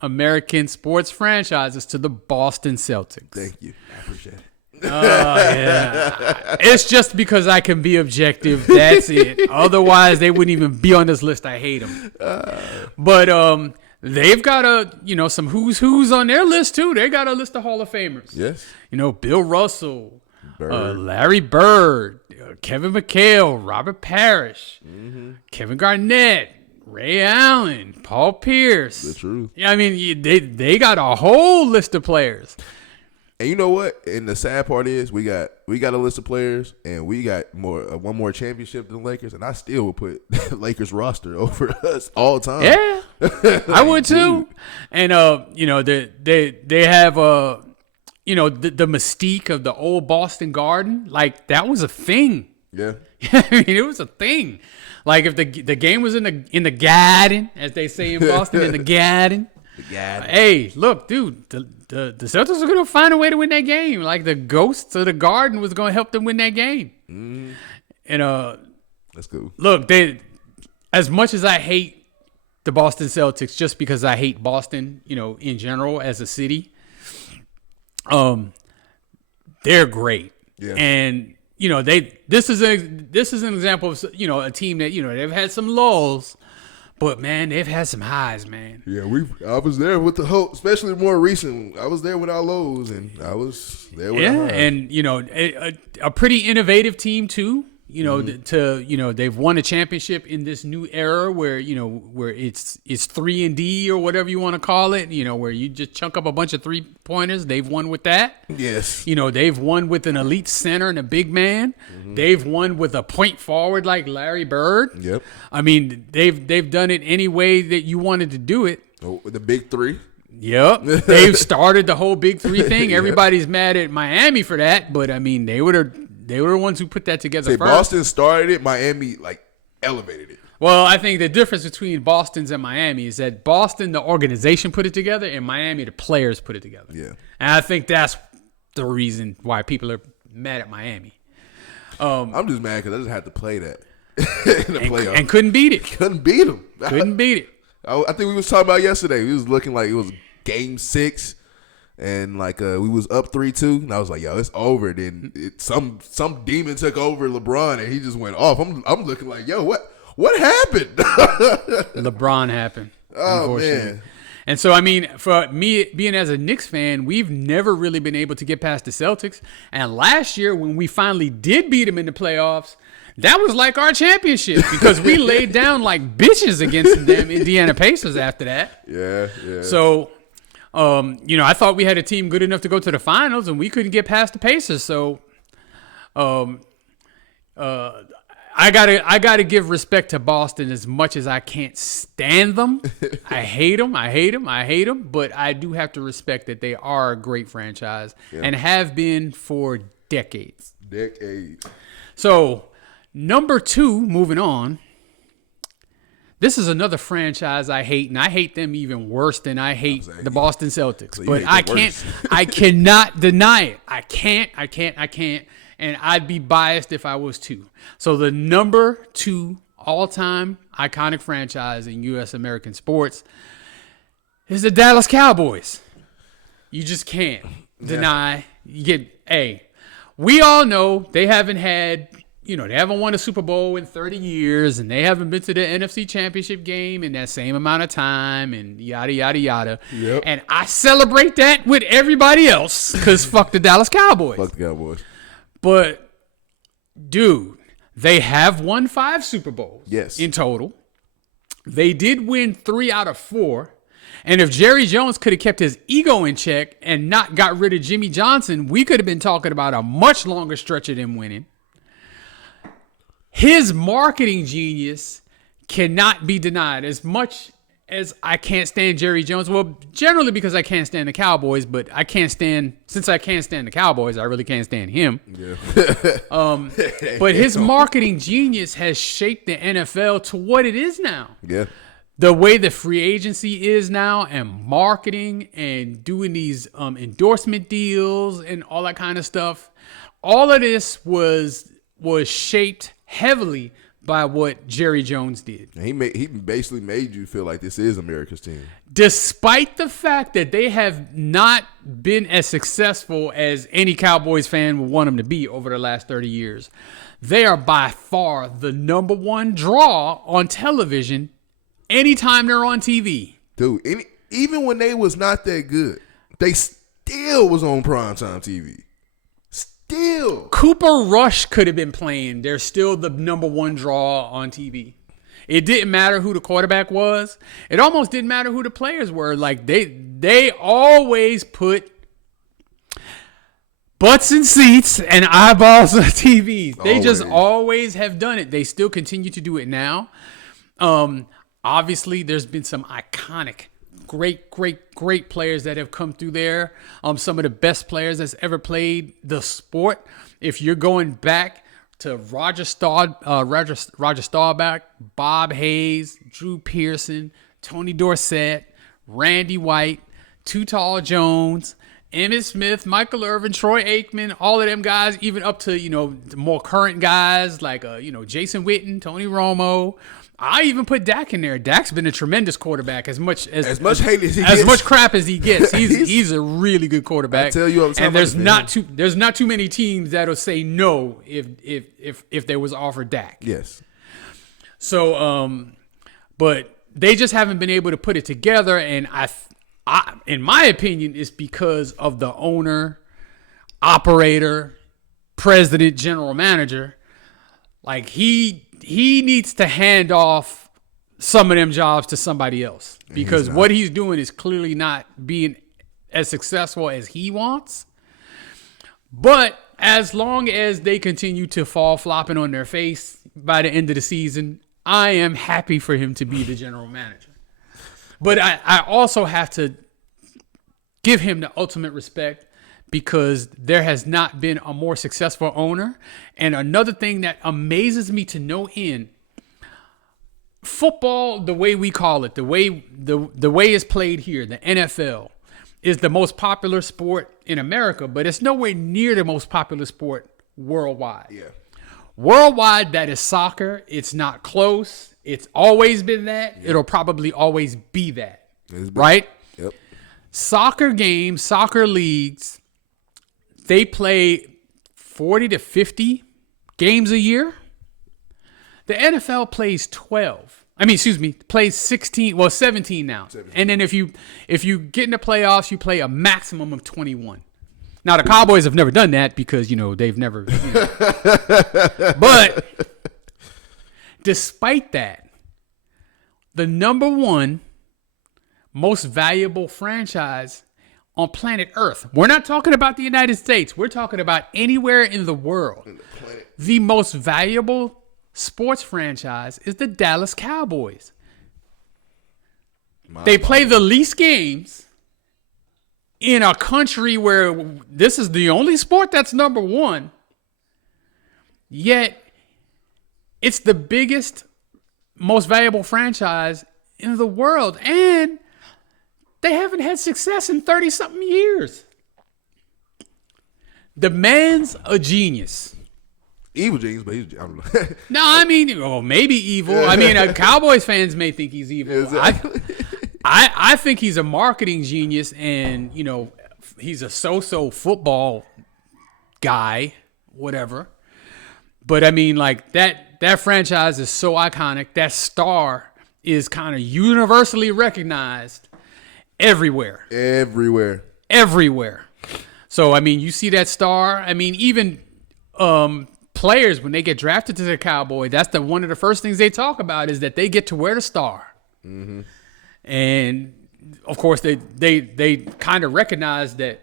American sports franchises to the Boston Celtics. Thank you. I appreciate it. Yeah. It's just because I can be objective. That's it. Otherwise, they wouldn't even be on this list. I hate them. But, they've got some who's on their list too. They got a list of Hall of Famers. Yes. Bill Russell, Larry Bird, Kevin McHale, Robert Parrish, Kevin Garnett, Ray Allen, Paul Pierce. The truth. Yeah, I mean they got a whole list of players. And you know what? And the sad part is we got a list of players, and we got one more championship than the Lakers, and I still would put the Lakers roster over us all time. Yeah, I would too. And they have the mystique of the old Boston Garden, like that was a thing. Yeah, I mean it was a thing. Like if the game was in the Garden, as they say in Boston, in the Garden. Hey, look, dude, the Celtics are going to find a way to win that game. Like the ghosts of the Garden was going to help them win that game. Mm-hmm. And that's cool. Look, as much as I hate the Boston Celtics, just because I hate Boston, in general as a city, they're great. Yeah. And this is an example of a team that they've had some lulls. But, man, they've had some highs, man. Yeah, I was there with the hope, especially more recent. I was there with our lows, and I was there with our highs. And, a pretty innovative team, too. They've won a championship in this new era where it's 3-and-D or whatever you want to call it, where you just chunk up a bunch of 3-pointers. They've won with that. Yes. They've won with an elite center and a big man. Mm-hmm. They've won with a point forward like Larry Bird. Yep. I mean, they've done it any way that you wanted to do it. Oh, the big 3. Yep. They've started the whole Big Three thing. Everybody's mad at Miami for that, but I mean, they were the ones who put that together first. Boston started it, Miami like elevated it. Well, I think the difference between Boston's and Miami is that Boston, the organization, put it together, and Miami, the players, put it together. Yeah. And I think that's the reason why people are mad at Miami. I'm just mad because I just had to play that in the playoffs. And couldn't beat it. Couldn't beat them. Couldn't beat it. I think we was talking about yesterday. We was looking like it was Game 6, and like we was up 3-2, and I was like, "Yo, it's over." Then some demon took over LeBron, and he just went off. I'm looking like, "Yo, what happened?" LeBron happened. Oh man. And so, I mean, for me, being as a Knicks fan, we've never really been able to get past the Celtics. And last year, when we finally did beat them in the playoffs, that was like our championship because we laid down like bitches against them Indiana Pacers after that. Yeah. So, I thought we had a team good enough to go to the finals, and we couldn't get past the Pacers. So, I gotta give respect to Boston as much as I can't stand them. I hate them. But I do have to respect that they are a great franchise and have been for decades. So, number 2, moving on. This is another franchise I hate, and I hate them even worse than I hate the Boston Celtics. So but I cannot deny it. I can't. And I'd be biased if I was too. So the number 2 all-time iconic franchise in U.S. American sports is the Dallas Cowboys. You just can't deny. We all know they haven't won a Super Bowl in 30 years, and they haven't been to the NFC Championship game in that same amount of time, and yada, yada, yada. Yep. And I celebrate that with everybody else because fuck the Dallas Cowboys. Fuck the Cowboys. But, dude, they have won 5 Super Bowls in total. They did win 3 out of 4. And if Jerry Jones could have kept his ego in check and not got rid of Jimmy Johnson, we could have been talking about a much longer stretch of them winning. His marketing genius cannot be denied. As much as I can't stand Jerry Jones, well, generally because I can't stand the Cowboys, but since I can't stand the Cowboys, I really can't stand him. Yeah. But his marketing genius has shaped the NFL to what it is now. Yeah. The way the free agency is now, and marketing and doing these endorsement deals and all that kind of stuff. All of this was shaped heavily by what Jerry Jones did. He basically made you feel like this is America's team. Despite the fact that they have not been as successful as any Cowboys fan would want them to be over the last 30 years, they are by far the number 1 draw on television anytime they're on TV. Dude, even when they was not that good, they still was on primetime TV. Still. Cooper Rush could have been playing. They're still the number 1 draw on TV. It didn't matter who the quarterback was. It almost didn't matter who the players were. Like they always put butts in seats and eyeballs on TVs. They just always have done it. They still continue to do it now. Obviously, there's been some iconic, great players that have come through there. Some of the best players that's ever played the sport. If you're going back to Roger Staubach, Bob Hayes, Drew Pearson, Tony Dorsett, Randy White, Too Tall Jones, Emmitt Smith, Michael Irvin, Troy Aikman, all of them guys, even up to, the more current guys like, Jason Witten, Tony Romo. I even put Dak in there. Dak's been a tremendous quarterback. As much hate as he gets. As much crap as he gets, he's a really good quarterback. I tell you all the time. And there's not too many teams that'll say no if there was offered Dak. Yes. So, but they just haven't been able to put it together, and I in my opinion, it's because of the owner, operator, president, general manager. Like he needs to hand off some of them jobs to somebody else because what he's doing is clearly not being as successful as he wants. But as long as they continue to fall flopping on their face by the end of the season, I am happy for him to be the general manager. But I also have to give him the ultimate respect because there has not been a more successful owner. And another thing that amazes me to no end, football, the way we call it, the way it's played here, the NFL, is the most popular sport in America, but it's nowhere near the most popular sport worldwide. Yeah. Worldwide, that is soccer. It's not close. It's always been that. Yeah. It'll probably always be that. Right? Yep. Soccer games, soccer leagues, they play 40 to 50 games a year. The NFL plays 12. Plays 16, 17 now. 17. And then if you get in the playoffs, you play a maximum of 21. Now, the Cowboys have never done that because, they've never. But despite that, the number one most valuable franchise on planet Earth. We're not talking about the United States. We're talking about anywhere in the world. The most valuable sports franchise is the Dallas Cowboys. They play the least games in a country where this is the only sport that's number one. Yet, it's the biggest, most valuable franchise in the world. And they haven't had success in 30-something years. The man's a genius. Evil genius, but I don't know. No, maybe evil. Cowboys fans may think he's evil. Exactly. I think he's a marketing genius, and he's a so-so football guy, whatever. But that franchise is so iconic. That star is kind of universally recognized everywhere. So you see that star. Even players, when they get drafted to the Cowboys, that's one of the first things they talk about is that they get to wear the star. Mm-hmm. And of course, they kind of recognize that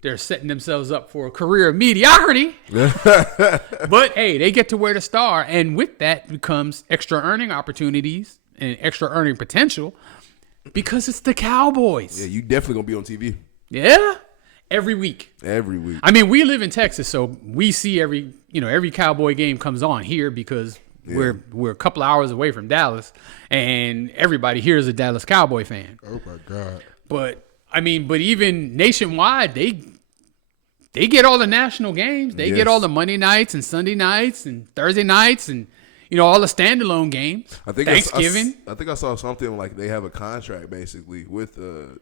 they're setting themselves up for a career of mediocrity. But hey, they get to wear the star, and with that becomes extra earning opportunities and extra earning potential because it's the Cowboys. Yeah, you definitely gonna be on TV. Yeah, every week. We live in Texas, so we see every Cowboy game comes on here because we're a couple hours away from Dallas, and everybody here is a Dallas Cowboy fan. Oh my God! But even nationwide, they get all the national games. They get all the Monday nights and Sunday nights and Thursday nights and all the standalone games. I think Thanksgiving. I think I saw something like they have a contract basically with the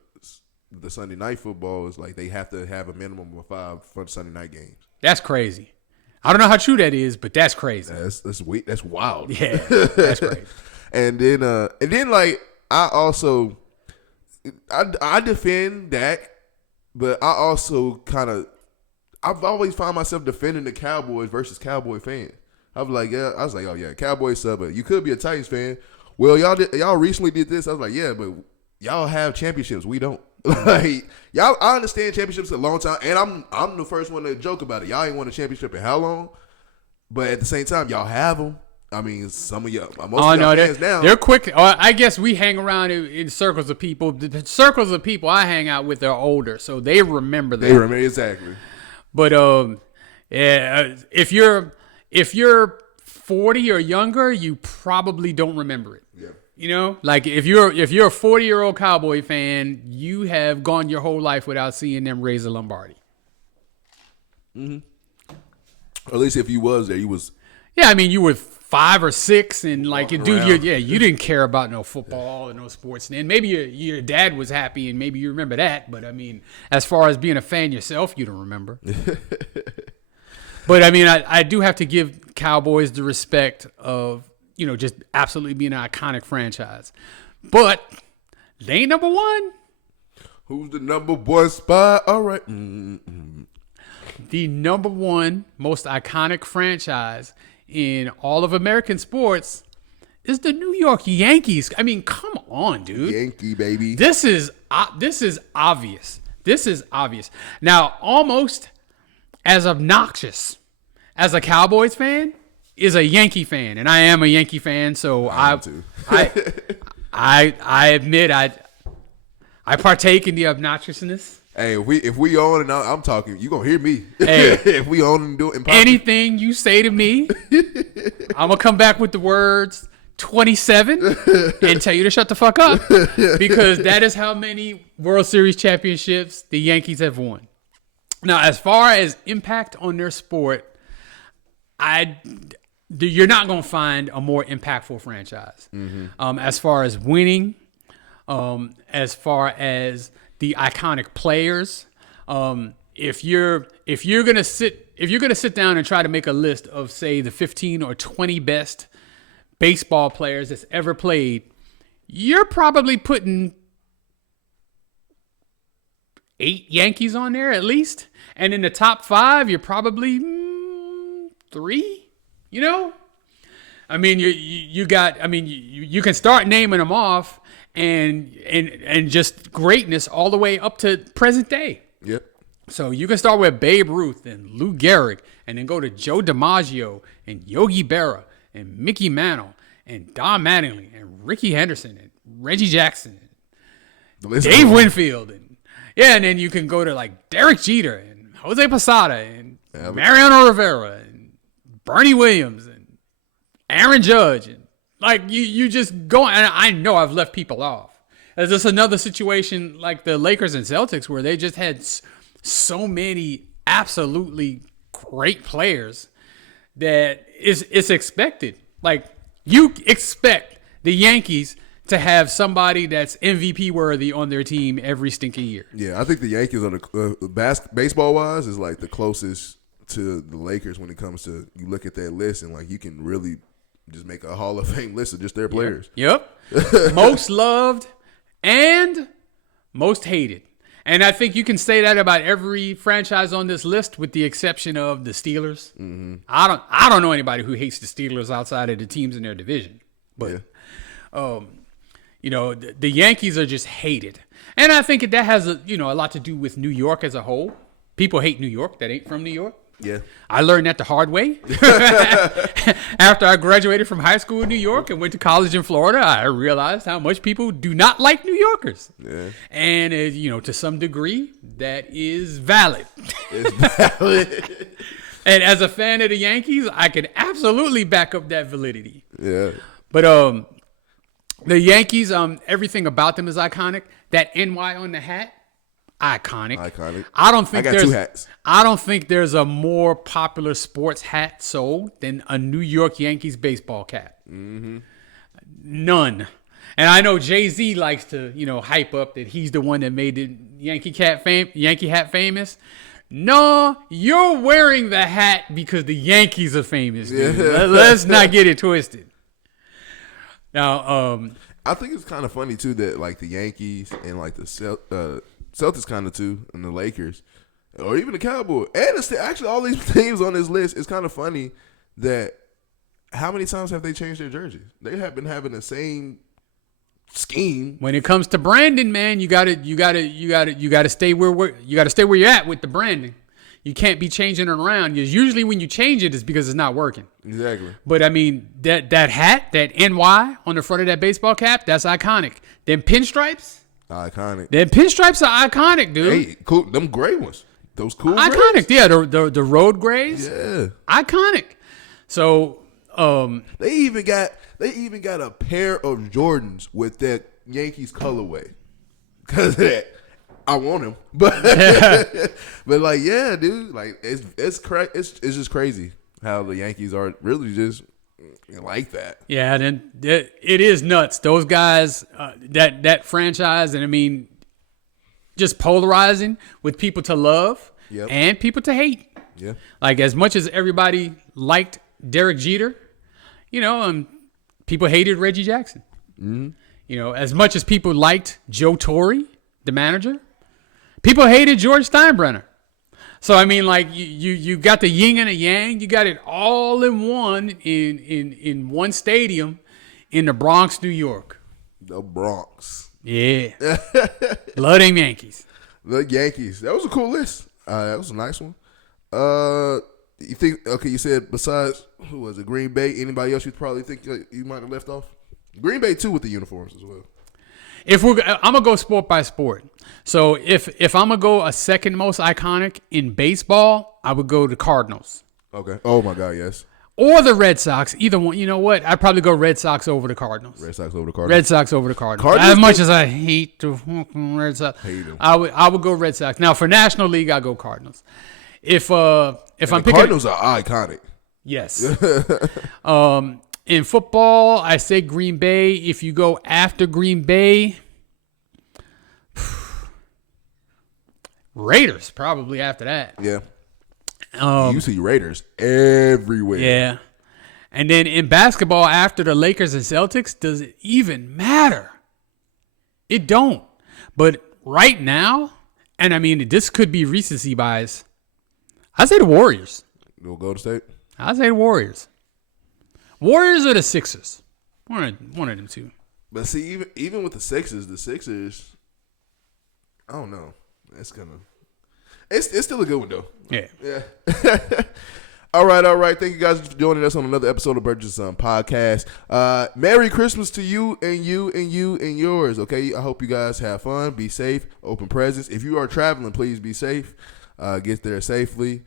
Sunday night football. Is like they have to have a minimum of 5 for Sunday night games. That's crazy. I don't know how true that is, but that's crazy. That's wild. Yeah, that's crazy. and then I also I defend Dak, but I also I've always found myself defending the Cowboys versus Cowboy fans. I was like, oh yeah, Cowboys sub, but you could be a Titans fan. Well, y'all recently did this. I was like, yeah, but y'all have championships. We don't. Like y'all, I understand championships a long time, and I'm the first one to joke about it. Y'all ain't won a championship in how long? But at the same time, y'all have them. Some of y'all, most of y'all fans now. They're quick. I guess we hang around in circles of people. The circles of people I hang out with are older, so they remember that. They remember exactly. But if you're 40 or younger, you probably don't remember it. Yeah. If you're a 40-year-old Cowboy fan, you have gone your whole life without seeing them raise a Lombardi. Mm-hmm. Or at least if you was there, you was. Yeah, you were 5 or 6, and you didn't care about no football and no sports. And maybe your dad was happy, and maybe you remember that. But as far as being a fan yourself, you don't remember. But I do have to give Cowboys the respect of just absolutely being an iconic franchise. But they ain't number one. Who's the number one spot? All right. Mm-hmm. The number one most iconic franchise in all of American sports is the New York Yankees. Come on, dude. Yankee, baby. This is obvious. This is obvious. Now, almost as obnoxious as a Cowboys fan is a Yankee fan, and I am a Yankee fan, so I admit I partake in the obnoxiousness. Hey, if we on and I'm talking, you gonna hear me. Hey, if we on and do it, anything you say to me, I'm gonna come back with the words 27 and tell you to shut the fuck up, because that is how many World Series championships the Yankees have won. Now, as far as impact on their sport, you're not gonna find a more impactful franchise. As far as winning, as far as the iconic players, if you're gonna sit down and try to make a list of, say, the 15 or 20 best baseball players that's ever played, you're probably putting 8 Yankees on there at least, and in the top 5, you're probably 3. You know, I mean, you can start naming them off. And just greatness all the way up to present day. Yep. So you can start with Babe Ruth and Lou Gehrig, and then go to Joe DiMaggio and Yogi Berra and Mickey Mantle and Don Mattingly and Ricky Henderson and Reggie Jackson and Dave Winfield and then you can go to like Derek Jeter and Jose Posada and Mariano Rivera and Bernie Williams and Aaron Judge and like you just go, and I know I've left people off. Is this another situation like the Lakers and Celtics where they just had so many absolutely great players that it's expected. Like, you expect the Yankees to have somebody that's MVP worthy on their team every stinking year. Yeah, I think the Yankees on the baseball wise is like the closest to the Lakers when it comes to, you look at that list and like you can really just make a Hall of Fame list of just their players. Yep. Most loved and most hated. And I think you can say that about every franchise on this list with the exception of the Steelers. Mm-hmm. I don't know anybody who hates the Steelers outside of the teams in their division. But, the Yankees are just hated. And I think that has a lot to do with New York as a whole. People hate New York that ain't from New York. Yeah. I learned that the hard way. After I graduated from high school in New York and went to college in Florida, I realized how much people do not like New Yorkers. Yeah. And, to some degree, that is valid. It's valid. And as a fan of the Yankees, I can absolutely back up that validity. Yeah. But the Yankees, everything about them is iconic. That NY on the hat, iconic. I got 2 hats. I don't think there's a more popular sports hat sold than a New York Yankees baseball cap. Mm-hmm. None. And I know Jay-Z likes to, hype up that he's the one that made the Yankee hat famous. No, you're wearing the hat because the Yankees are famous, dude. Yeah. Let's not get it twisted. Now, I think it's kind of funny too that like the Yankees and like the Celtics kind of too, and the Lakers, or even the Cowboys, and actually all these teams on this list. It's kind of funny that how many times have they changed their jerseys? They have been having the same scheme. When it comes to branding, man, you gotta stay where you're at with the branding. You can't be changing it around. Because usually when you change it, it's because it's not working. Exactly. But I mean that hat, that NY on the front of that baseball cap, that's iconic. Them pinstripes. Iconic. Them pinstripes are iconic, dude. Hey, cool. Them gray ones. Those cool iconic. Grays. Yeah, the road grays. Yeah. Iconic. So they even got a pair of Jordans with that Yankees colorway. Cause of that. I want him. But but like, yeah, dude, like it's just crazy how the Yankees are really just like that. Yeah, then it is nuts. Those guys, that franchise, and I mean, just polarizing with people to love and people to hate. Yeah, like as much as everybody liked Derek Jeter, people hated Reggie Jackson. Mm-hmm. As much as people liked Joe Torre, the manager, people hated George Steinbrenner. So I mean, like you got the yin and the yang. You got it all in one in one stadium in the Bronx, New York. The Bronx. Yeah. Love them Yankees. The Yankees. That was a cool list. That was a nice one. You think? Okay, you said besides who was it? Green Bay. Anybody else you probably think you might have left off? Green Bay too with the uniforms as well. I'm gonna go sport by sport. So if I'm gonna go a second most iconic in baseball, I would go the Cardinals. Okay. Oh my God, yes. Or the Red Sox. Either one. You know what? I'd probably go Red Sox over the Cardinals. Red Sox over the Cardinals. Red Sox over the Cardinals. As much as I hate the Red Sox, I would go Red Sox. Now for National League, I go Cardinals. If I'm picking, Cardinals are iconic. Yes. In football, I say Green Bay. If you go after Green Bay, Raiders probably after that. Yeah. You see Raiders everywhere. Yeah. And then in basketball, after the Lakers and Celtics, does it even matter? It don't. But right now, and I mean, this could be recency bias, I say the Warriors. You'll go to State? I say the Warriors. Warriors or the Sixers? One of them two. But see, even with the Sixers, I don't know. It's still a good one though. Yeah. All right. Thank you guys for joining us on another episode of Burgess&son podcast. Merry Christmas to you and yours. Okay, I hope you guys have fun. Be safe. Open presents. If you are traveling, please be safe. Get there safely.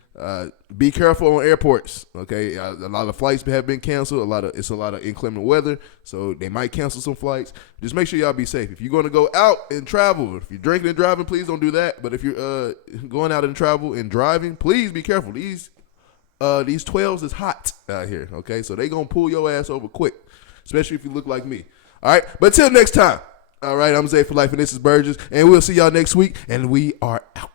Be careful on airports. Okay, a lot of flights have been canceled. It's a lot of inclement weather, so they might cancel some flights. Just make sure y'all be safe. If you're going to go out and travel, if you're drinking and driving, please don't do that. But if you're going out and travel and driving, please be careful. These 12s is hot out here. Okay, so they gonna pull your ass over quick, especially if you look like me. All right, but till next time. All right, I'm Zay for Life, and this is Burgess, and we'll see y'all next week. And we are out.